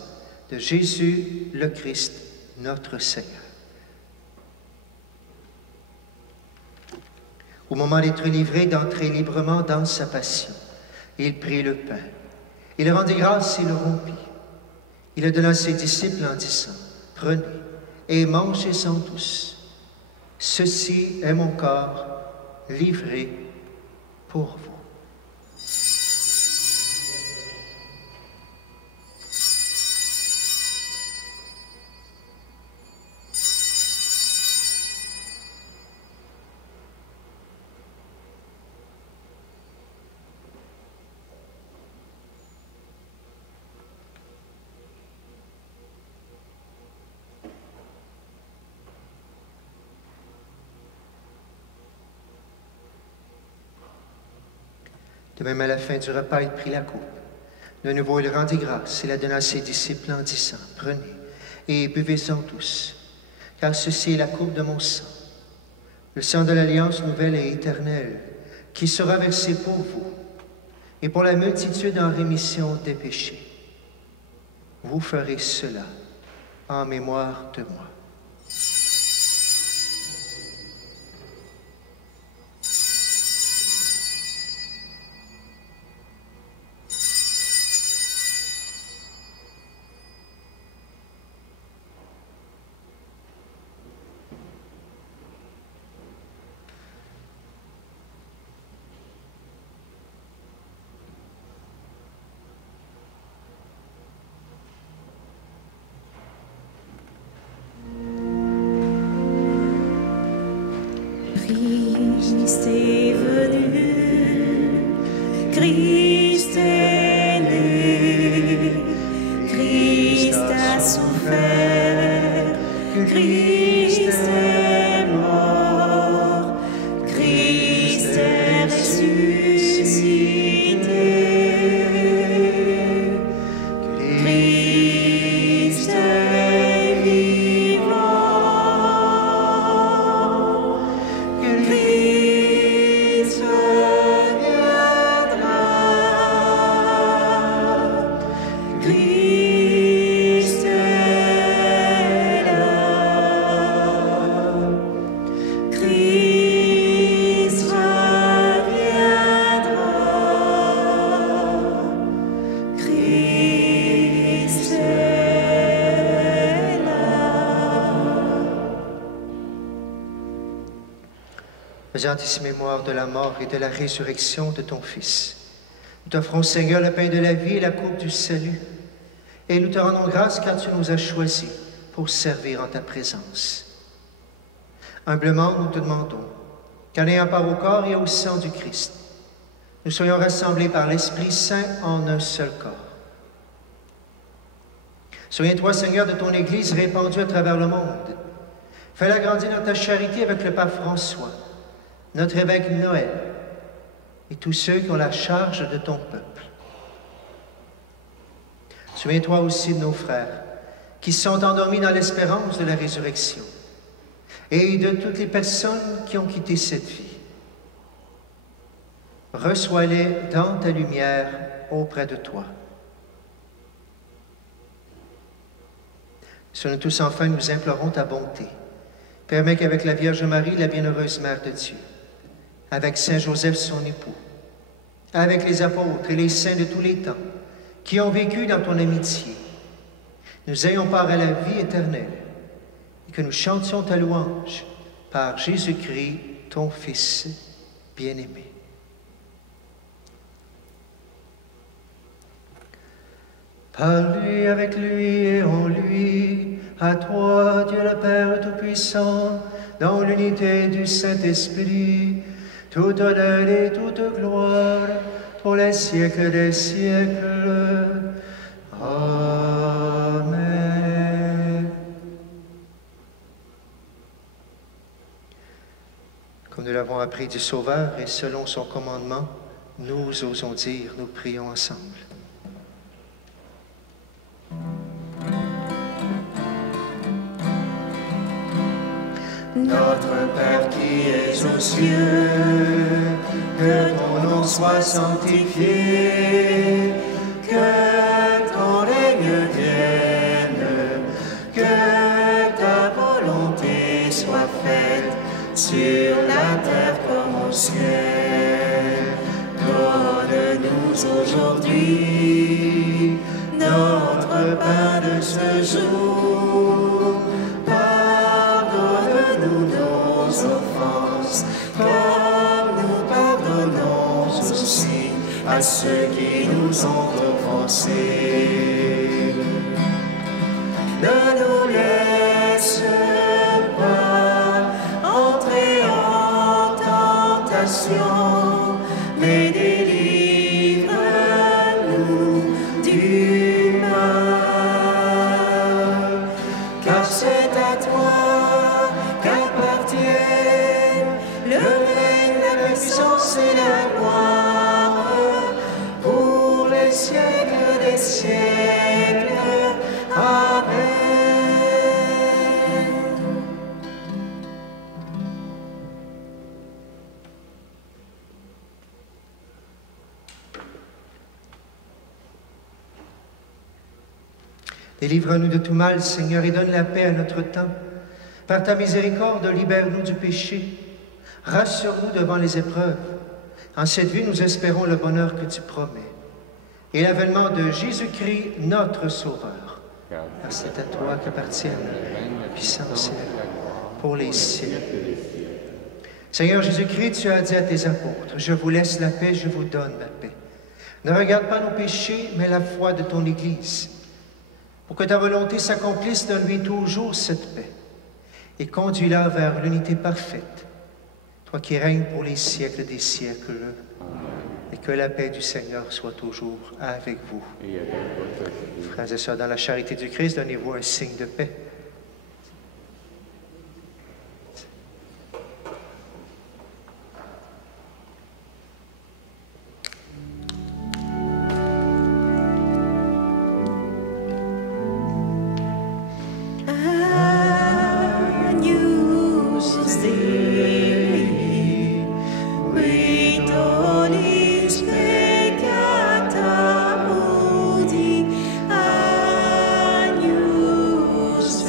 de Jésus le Christ, notre Seigneur. Au moment d'être livré, d'entrer librement dans sa passion, il prit le pain. Il rendit grâce et le rompit. Il le donna à ses disciples en disant, « Prenez et mangez-en tous. Ceci est mon corps livré pour vous. » De même, à la fin du repas, il prit la coupe. De nouveau, il rendit grâce et la donna à ses disciples en disant, « Prenez et buvez-en tous, car ceci est la coupe de mon sang, le sang de l'Alliance nouvelle et éternelle, qui sera versé pour vous et pour la multitude en rémission des péchés. Vous ferez cela en mémoire de moi. » Christ est venu, Christ est né, Christ a souffert, Christ est mort, Christ est ressuscité, Christ est vivant. Christ viendra, Christ est là, Christ reviendra, Christ est là. Faisant ainsi mémoire de la mort et de la résurrection de ton Fils, nous t'offrons, Seigneur, le pain de la vie et la coupe du salut, et nous te rendons grâce car tu nous as choisis pour servir en ta présence. Humblement, nous te demandons qu'en ayant part au corps et au sang du Christ, nous soyons rassemblés par l'Esprit Saint en un seul corps. Souviens-toi, Seigneur, de ton Église répandue à travers le monde. Fais-la grandir dans ta charité avec le pape François, notre évêque Noël et tous ceux qui ont la charge de ton peuple. Souviens-toi aussi de nos frères qui sont endormis dans l'espérance de la résurrection et de toutes les personnes qui ont quitté cette vie. Reçois-les dans ta lumière auprès de toi. Sur nous tous, enfin, nous implorons ta bonté. Permets qu'avec la Vierge Marie, la bienheureuse Mère de Dieu, avec Saint Joseph, son époux, avec les apôtres et les saints de tous les temps, qui ont vécu dans ton amitié, nous ayons part à la vie éternelle et que nous chantions ta louange par Jésus-Christ, ton Fils bien-aimé. Par lui, avec lui et en lui, à toi, Dieu le Père Tout-Puissant, dans l'unité du Saint-Esprit, toute honneur et toute gloire, pour les siècles des siècles. Amen. Comme nous l'avons appris du Sauveur et selon son commandement, nous osons dire, nous prions ensemble. Notre Père qui es aux cieux, que ton nom soit sanctifié, que ton règne vienne, que ta volonté soit faite sur la terre comme au ciel. Donne-nous aujourd'hui notre pain de ce jour. Pardonne-nous nos offenses, comme nous pardonnons aussi à ceux qui nous ont offensés. Ne nous laisse pas entrer en tentation, mais délivre-nous du mal. Car c'est à toi qu'appartiennent le règne, la puissance et la gloire pour les siècles des siècles. Amen. Délivre-nous de tout mal, Seigneur, et donne la paix à notre temps. Par ta miséricorde, libère-nous du péché. Rassure-nous devant les épreuves. En cette vie, nous espérons le bonheur que tu promets. Et l'avènement de Jésus-Christ, notre Sauveur. Car c'est à toi qu'appartiennent la puissance et la gloire pour les siècles. Seigneur Jésus-Christ, tu as dit à tes apôtres, « Je vous laisse la paix, je vous donne la paix. Ne regarde pas nos péchés, mais la foi de ton Église. Pour que ta volonté s'accomplisse, donne-lui toujours cette paix et conduis-la vers l'unité parfaite, toi qui règnes pour les siècles des siècles. Et que la paix du Seigneur soit toujours avec vous. Frères et sœurs, dans la charité du Christ, donnez-vous un signe de paix. Agnus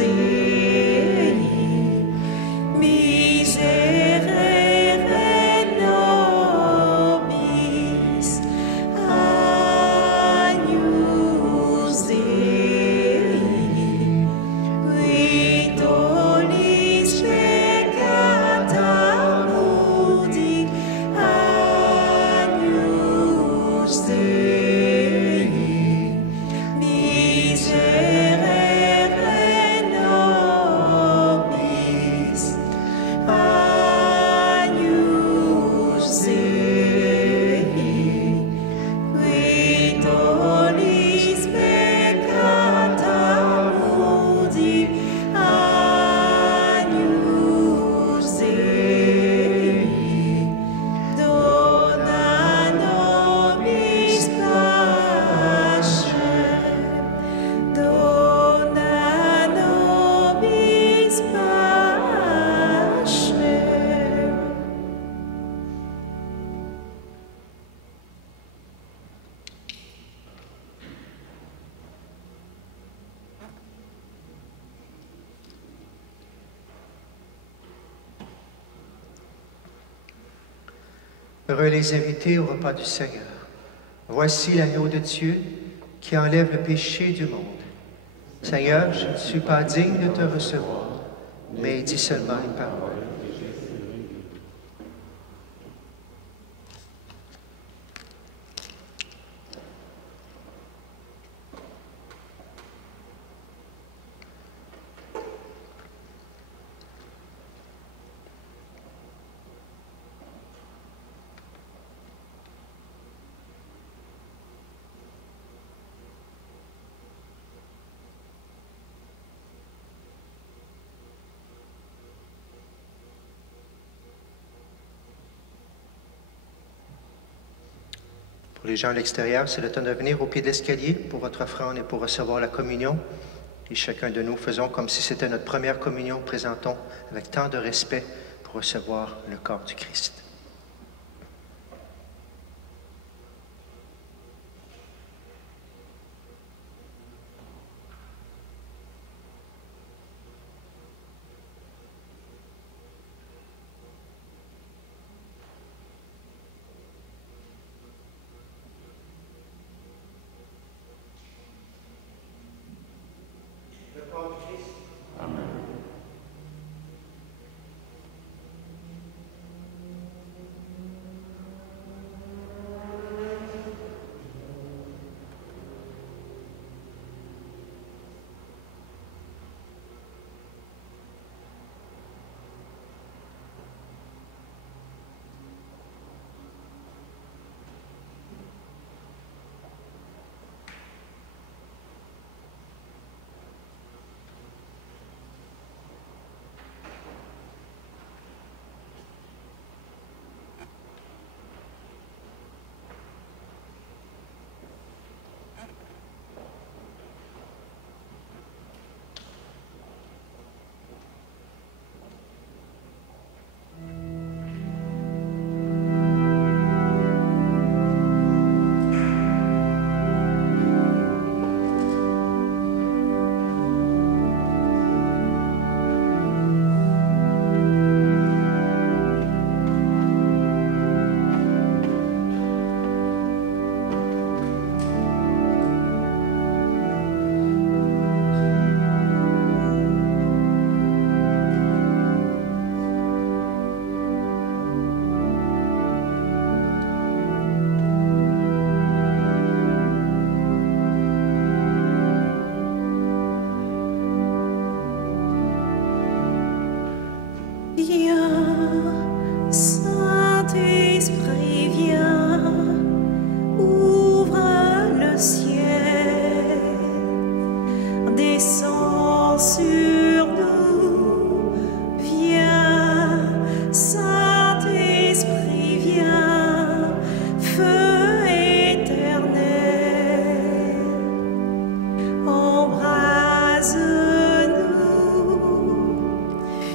Heureux les invités au repas du Seigneur. Voici l'agneau de Dieu qui enlève le péché du monde. Seigneur, je ne suis pas digne de te recevoir, mais dis seulement une parole. Pour les gens à l'extérieur, c'est le temps de venir au pied de l'escalier pour votre offrande et pour recevoir la communion. Et chacun de nous faisons comme si c'était notre première communion, présentons avec tant de respect pour recevoir le corps du Christ.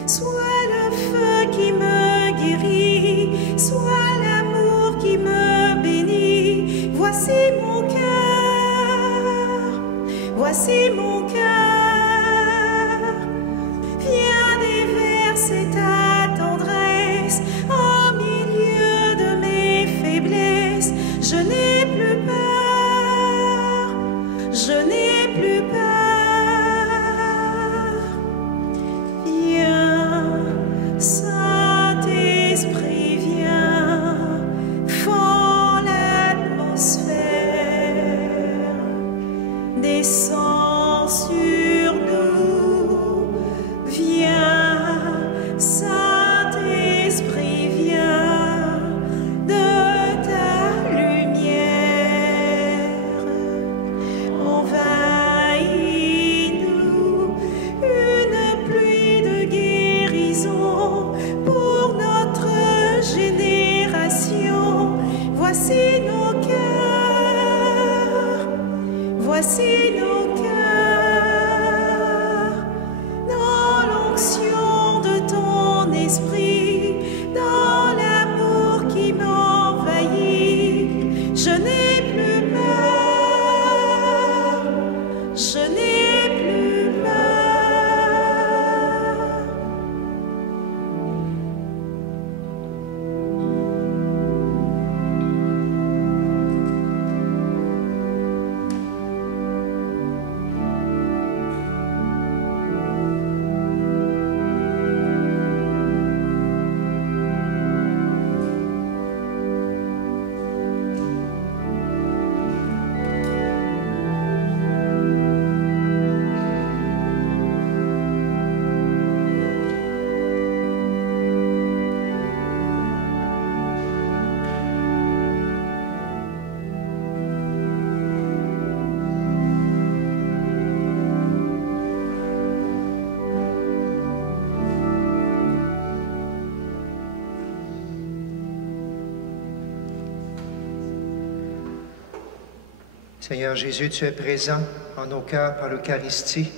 Sois le feu Seigneur Jésus, tu es présent en nos cœurs par l'Eucharistie,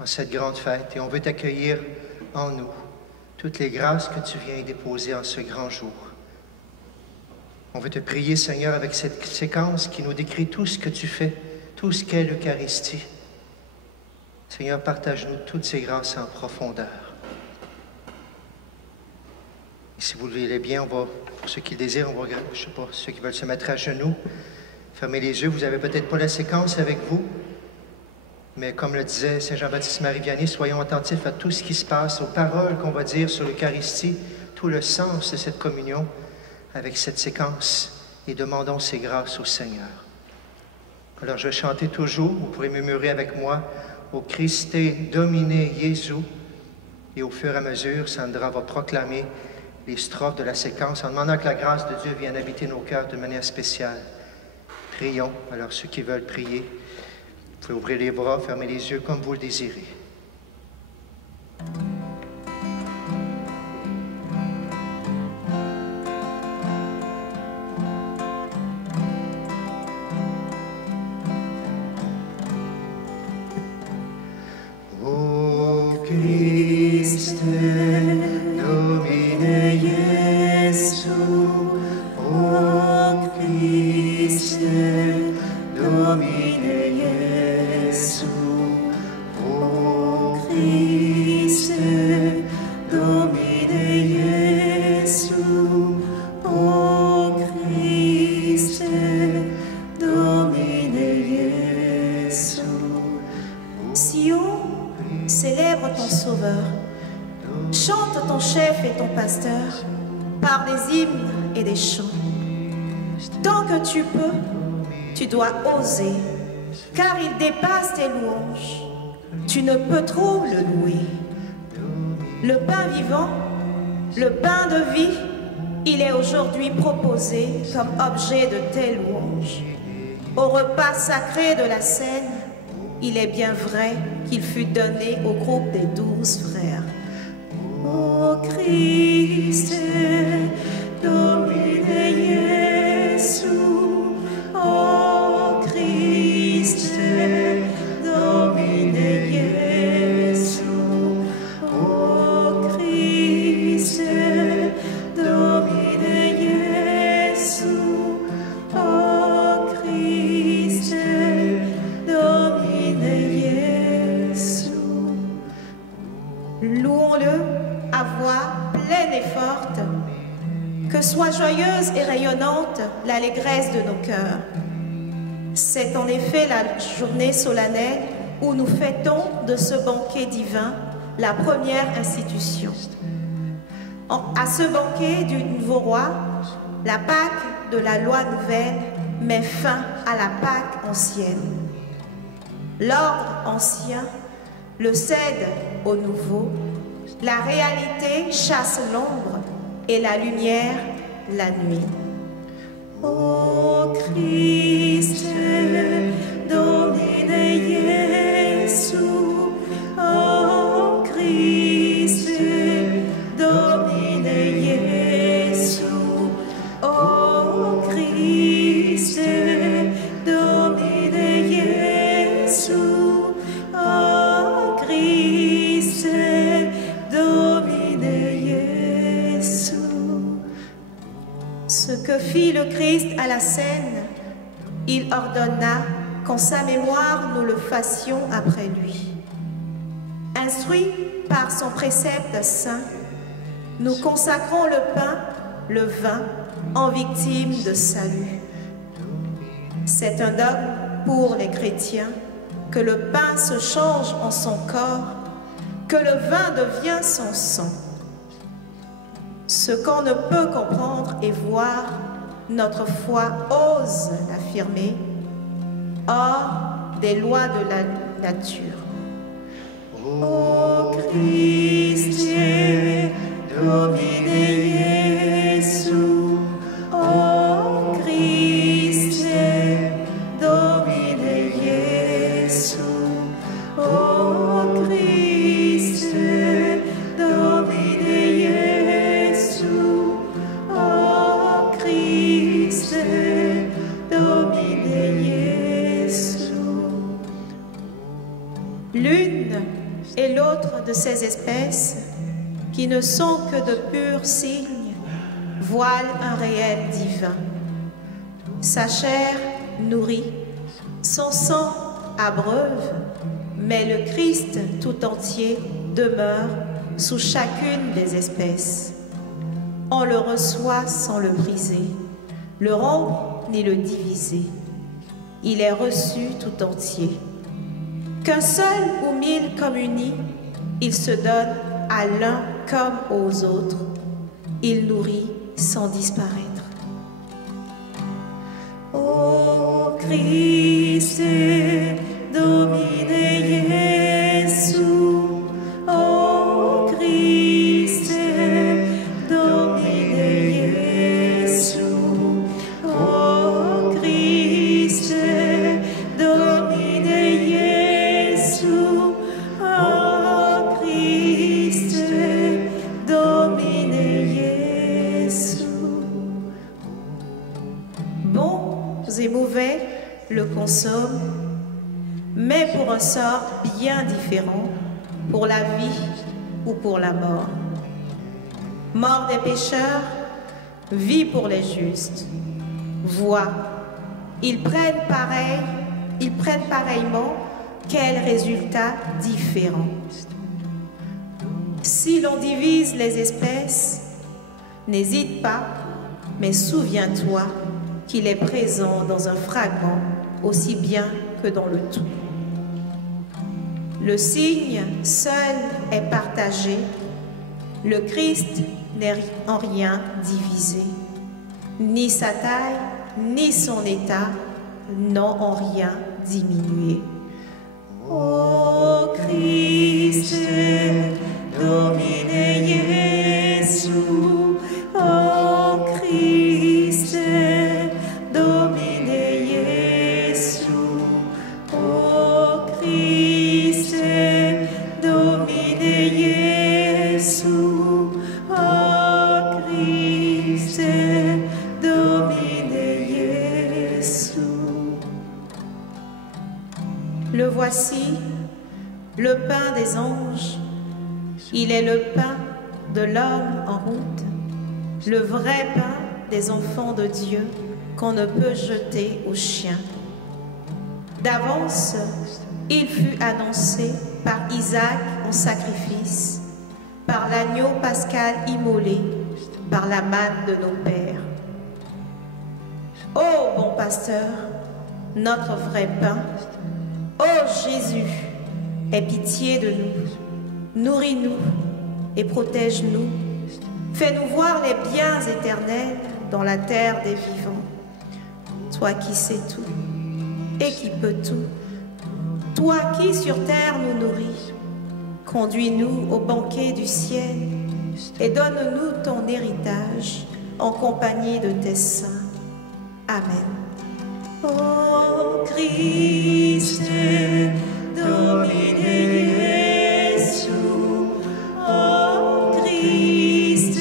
en cette grande fête, et on veut t'accueillir en nous toutes les grâces que tu viens déposer en ce grand jour. On veut te prier, Seigneur, avec cette séquence qui nous décrit tout ce que tu fais, tout ce qu'est l'Eucharistie. Seigneur, partage-nous toutes ces grâces en profondeur. Et si vous le voulez bien, on va, pour ceux qui le désirent, on va, je sais pas, ceux qui veulent se mettre à genoux, fermez les yeux. Vous n'avez peut-être pas la séquence avec vous, mais comme le disait Saint Jean-Baptiste Marie Vianney, soyons attentifs à tout ce qui se passe, aux paroles qu'on va dire sur l'Eucharistie, tout le sens de cette communion avec cette séquence, et demandons ces grâces au Seigneur. Alors je vais chanter toujours, vous pourrez murmurer avec moi, au Christe Domine Jésus, et au fur et à mesure, Sandra va proclamer les strophes de la séquence en demandant que la grâce de Dieu vienne habiter nos cœurs de manière spéciale. Prions. Alors ceux qui veulent prier, vous pouvez ouvrir les bras, fermer les yeux comme vous le désirez. O Christe, Domine Jesu, O Christe, Domine Jesu, O Christe, Domine Jesu, O Christe, Domine Jesu. Sion, célèbre ton Sauveur. Chante ton chef et ton pasteur par des hymnes et des chants. Tant que tu peux, tu dois oser, car il dépasse tes louanges. Tu ne peux trop le louer. Le pain vivant, le pain de vie, il est aujourd'hui proposé comme objet de tes louanges. Au repas sacré de la scène, il est bien vrai qu'il fut donné au groupe des 12 frères. Ô Christe, Domine Jesu, ô Christe, Domine Jesu, ô Christe, Domine Jesu, ô Christe, Domine Jesu. Louons-le à voix pleine et forte, que soit joyeuse et rayonnante l'allégresse de nos cœurs. C'est en effet la journée solennelle où nous fêtons de ce banquet divin la première institution. À ce banquet du nouveau roi, la Pâque de la loi nouvelle met fin à la Pâque ancienne. L'ordre ancien le cède au nouveau, la réalité chasse l'ombre et la lumière la nuit. Ô Christe, Domine Jesu, ô Christe, Domine Jesu, ô Christe, Domine Jesu, ô Christe, Domine Jesu. Ce que fit le Christ à la scène, il ordonna qu'en sa mémoire nous le fassions après lui. Instruits par son précepte saint, nous consacrons le pain, le vin, en victime de salut. C'est un dogme pour les chrétiens que le pain se change en son corps, que le vin devient son sang. Ce qu'on ne peut comprendre et voir, notre foi ose l'affirmer, hors des lois de la nature. Ô Christe, Domine Jesu, ô Christe, Domine Jesu, ô Christe, Domine Jesu, ô Christe, Domine Jesu. ces espèces, qui ne sont que de purs signes, voilent un réel divin. Sa chair nourrit, son sang abreuve, mais le Christ tout entier demeure sous chacune des espèces. On le reçoit sans le briser, le rompre ni le diviser. Il est reçu tout entier. Qu'un seul ou mille comme unis, il se donne à l'un comme aux autres. Il nourrit sans disparaître. Ô Christ, Domine Jesu, ô Christ, Domine Jesu, ô Christ, Domine Jesu, ô Christ, Domine Jesu. Bons et mauvais le consomment, mais pour un sort bien différent, pour la vie ou pour la mort. Mort des pécheurs, vie pour les justes. Vois, ils prennent pareillement quel résultat différent. Si l'on divise les espèces, n'hésite pas, mais souviens-toi qu'il est présent dans un fragment aussi bien que dans le tout. Le signe seul est partagé, le Christ n'est en rien divisé. Ni sa taille, ni son état n'ont en rien diminué. Ô Christ, Domine Jesu, ô Christ, Domine Jesu, ô Christ, Domine Jesu, ô Christ, Domine Jesu. Le voici, le pain des anges, il est le pain de l'homme en route, le vrai pain des enfants de Dieu qu'on ne peut jeter aux chiens. D'avance, il fut annoncé par Isaac en sacrifice, par l'agneau pascal immolé, par la manne de nos pères. Ô bon pasteur, notre vrai pain, ô Jésus, aie pitié de nous, nourris-nous et protège-nous. Fais-nous voir les biens éternels dans la terre des vivants. Toi qui sais tout et qui peux tout, toi qui sur terre nous nourris, conduis-nous au banquet du ciel et donne-nous ton héritage en compagnie de tes saints. Amen. Ô Christ, Domine Jesu, ô Christ,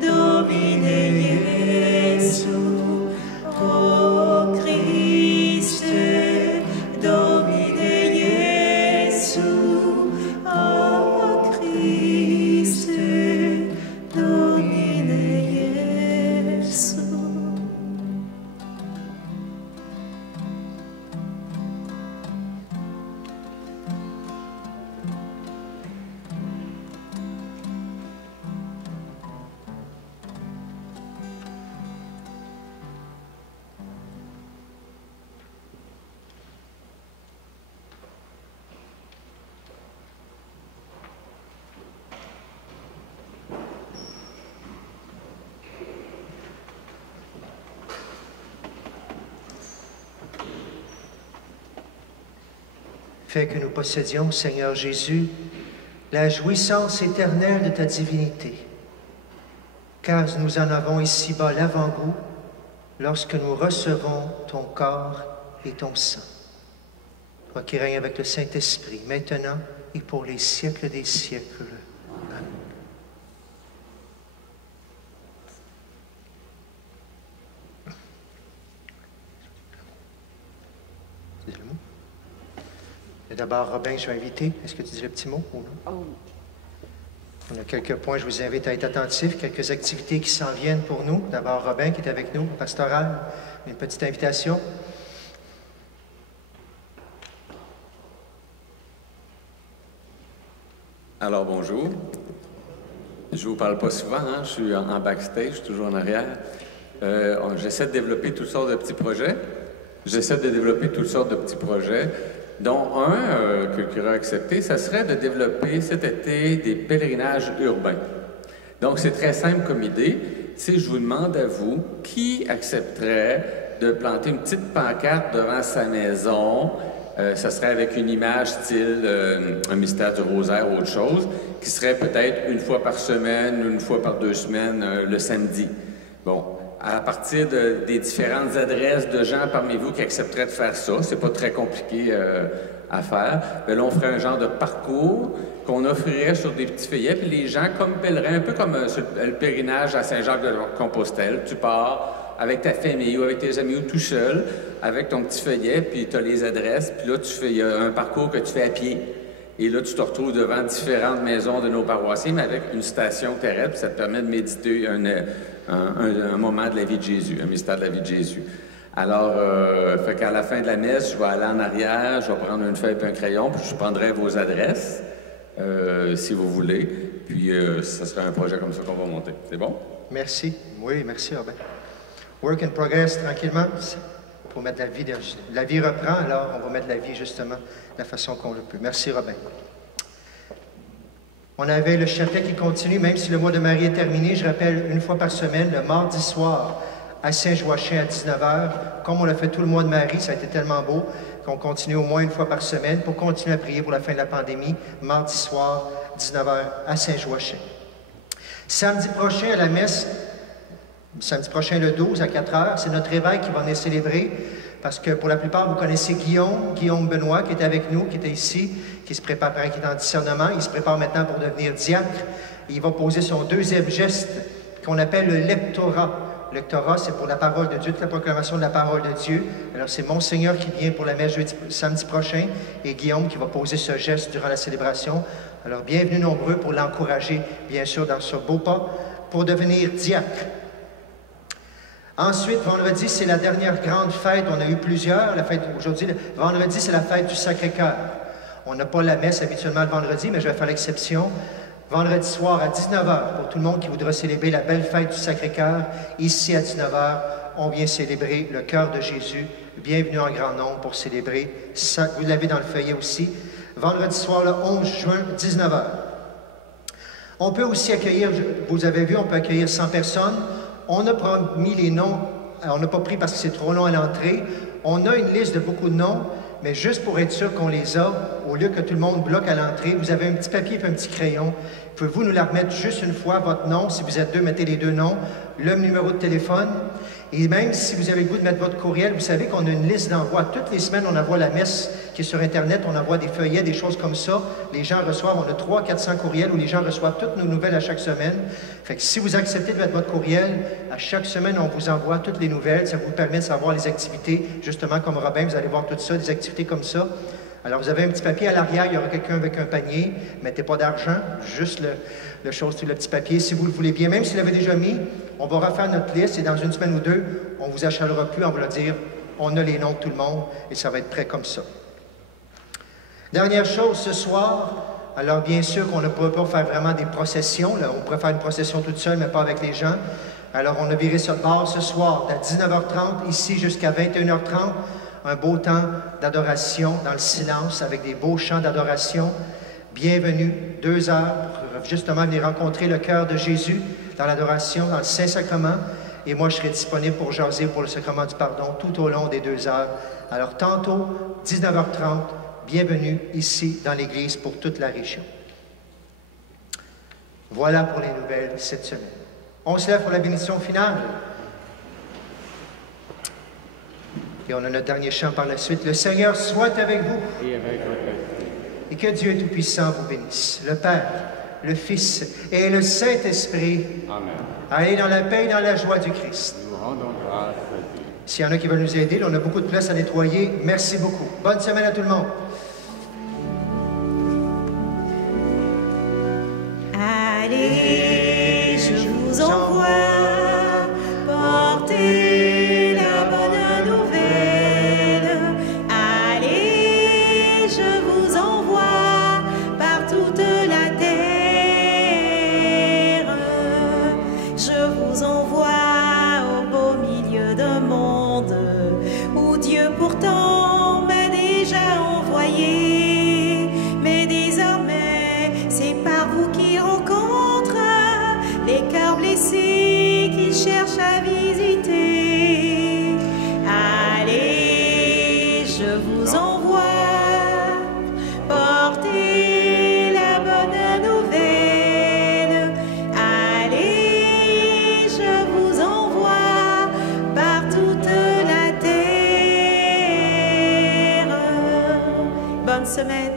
Domine Jesu, ô Christ, Domine Jesu, ô Christ, Domine Jesu. Fais que nous possédions, Seigneur Jésus, la jouissance éternelle de ta divinité, car nous en avons ici-bas l'avant-goût lorsque nous recevons ton corps et ton sang. Toi qui règnes avec le Saint-Esprit, maintenant et pour les siècles des siècles. Amen. D'abord, Robin, je vais inviter. Est-ce que tu dis le petit mot ou non? On a quelques points, je vous invite à être attentifs, quelques activités qui s'en viennent pour nous. D'abord, Robin qui est avec nous, pastoral, une petite invitation. Alors, bonjour. Je ne vous parle pas souvent, hein? Je suis en backstage, toujours en arrière. J'essaie de développer toutes sortes de petits projets. Dont un que le curé a accepté, ça serait de développer cet été des pèlerinages urbains. Donc, c'est très simple comme idée. Si je vous demande à vous, qui accepterait de planter une petite pancarte devant sa maison, ça serait avec une image style un mystère du rosaire ou autre chose, qui serait peut-être une fois par semaine, une fois par 2 semaines, le samedi. Bon. À partir des différentes adresses de gens parmi vous qui accepteraient de faire ça, c'est pas très compliqué à faire, bien là, on ferait un genre de parcours qu'on offrirait sur des petits feuillets, puis les gens, comme pèlerins, un peu comme le pèlerinage à Saint-Jacques-de-Compostelle, tu pars avec ta famille ou avec tes amis ou tout seul, avec ton petit feuillet, puis tu as les adresses, puis là, il y a un parcours que tu fais à pied. Et là, tu te retrouves devant différentes maisons de nos paroissiens, mais avec une station terrestre, puis ça te permet de méditer un moment de la vie de Jésus, un mystère de la vie de Jésus. Alors, fait qu'à la fin de la messe, je vais aller en arrière, je vais prendre une feuille et un crayon, puis je prendrai vos adresses, si vous voulez. Puis, ça sera un projet comme ça qu'on va monter. C'est bon? Merci. Oui, merci, Robin. Work in progress, tranquillement. Pour mettre la vie, la vie reprend, alors on va mettre la vie justement de la façon qu'on le peut. Merci, Robin. On avait le chapelet qui continue, même si le mois de Marie est terminé. Je rappelle, une fois par semaine, le mardi soir, à Saint-Joachim à 19h. Comme on l'a fait tout le mois de Marie, ça a été tellement beau qu'on continue au moins une fois par semaine pour continuer à prier pour la fin de la pandémie. Mardi soir, 19h à Saint-Joachim. Samedi prochain à la messe, samedi prochain le 12 à 4h, c'est notre évêque qui va venir célébrer. Parce que pour la plupart, vous connaissez Guillaume Benoît, qui est avec nous, qui était ici, qui se prépare, qui est en discernement. Il se prépare maintenant pour devenir diacre. Il va poser son deuxième geste, qu'on appelle le lectorat. Le lectorat, c'est pour la parole de Dieu, toute la proclamation de la parole de Dieu. Alors, c'est Monseigneur qui vient pour la messe samedi prochain, et Guillaume qui va poser ce geste durant la célébration. Alors, bienvenue nombreux pour l'encourager, bien sûr, dans ce beau pas, pour devenir diacre. Ensuite, vendredi, c'est la dernière grande fête. On a eu plusieurs. La fête aujourd'hui, vendredi, c'est la fête du Sacré-Cœur. On n'a pas la messe habituellement le vendredi, mais je vais faire l'exception. Vendredi soir à 19h, pour tout le monde qui voudra célébrer la belle fête du Sacré-Cœur, ici à 19h, on vient célébrer le cœur de Jésus. Bienvenue en grand nombre pour célébrer. Ça, vous l'avez dans le feuillet aussi. Vendredi soir, le 11 juin, 19h. On peut aussi accueillir, vous avez vu, on peut accueillir 100 personnes. On a mis les noms, on n'a pas pris parce que c'est trop long à l'entrée. On a une liste de beaucoup de noms, mais juste pour être sûr qu'on les a, au lieu que tout le monde bloque à l'entrée, vous avez un petit papier et un petit crayon. Pouvez-vous nous la remettre juste une fois, votre nom? Si vous êtes deux, mettez les deux noms, le numéro de téléphone. Et même si vous avez le goût de mettre votre courriel, vous savez qu'on a une liste d'envoi. Toutes les semaines, on envoie la messe qui est sur Internet, on envoie des feuillets, des choses comme ça. Les gens reçoivent, on a 300-400 courriels où les gens reçoivent toutes nos nouvelles à chaque semaine. Fait que si vous acceptez de mettre votre courriel, à chaque semaine, on vous envoie toutes les nouvelles. Ça vous permet de savoir les activités, justement comme Robin, vous allez voir tout ça, des activités comme ça. Alors, vous avez un petit papier à l'arrière, il y aura quelqu'un avec un panier. Mettez pas d'argent, juste le petit papier, si vous le voulez bien. Même s'il l'avait déjà mis, on va refaire notre liste et dans une semaine ou deux, on vous achalera plus, on va leur dire, on a les noms de tout le monde et ça va être prêt comme ça. Dernière chose, ce soir, alors bien sûr qu'on ne pourrait pas faire vraiment des processions. Là, on pourrait faire une procession toute seule, mais pas avec les gens. Alors, on a viré ce bord ce soir, à 19h30, ici jusqu'à 21h30. Un beau temps d'adoration dans le silence, avec des beaux chants d'adoration. Bienvenue, 2 heures, pour justement venir rencontrer le cœur de Jésus dans l'adoration, dans le Saint-Sacrement. Et moi, je serai disponible pour jaser pour le sacrement du pardon tout au long des 2 heures. Alors, tantôt, 19h30, bienvenue ici dans l'Église pour toute la région. Voilà pour les nouvelles cette semaine. On se lève pour la bénédiction finale. Et on a notre dernier chant par la suite. Le Seigneur soit avec vous. Et avec votre esprit. Et que Dieu Tout-Puissant vous bénisse. Le Père, le Fils et le Saint-Esprit. Amen. Allez dans la paix et dans la joie du Christ. Nous rendons grâce à Dieu. S'il y en a qui veulent nous aider, là, on a beaucoup de place à nettoyer. Merci beaucoup. Bonne semaine à tout le monde. Allez, je vous envoie porter la bonne nouvelle. Allez, je vous envoie par toute la terre. Je vous envoie au beau milieu d'un monde où Dieu pourtant m'a déjà envoyé. Mais désormais, c'est par vous qu'il rencontre les cœurs blessés qu'il cherche à visiter. Allez, je vous envoie porter la bonne nouvelle. Allez, je vous envoie par toute la terre. Bonne semaine.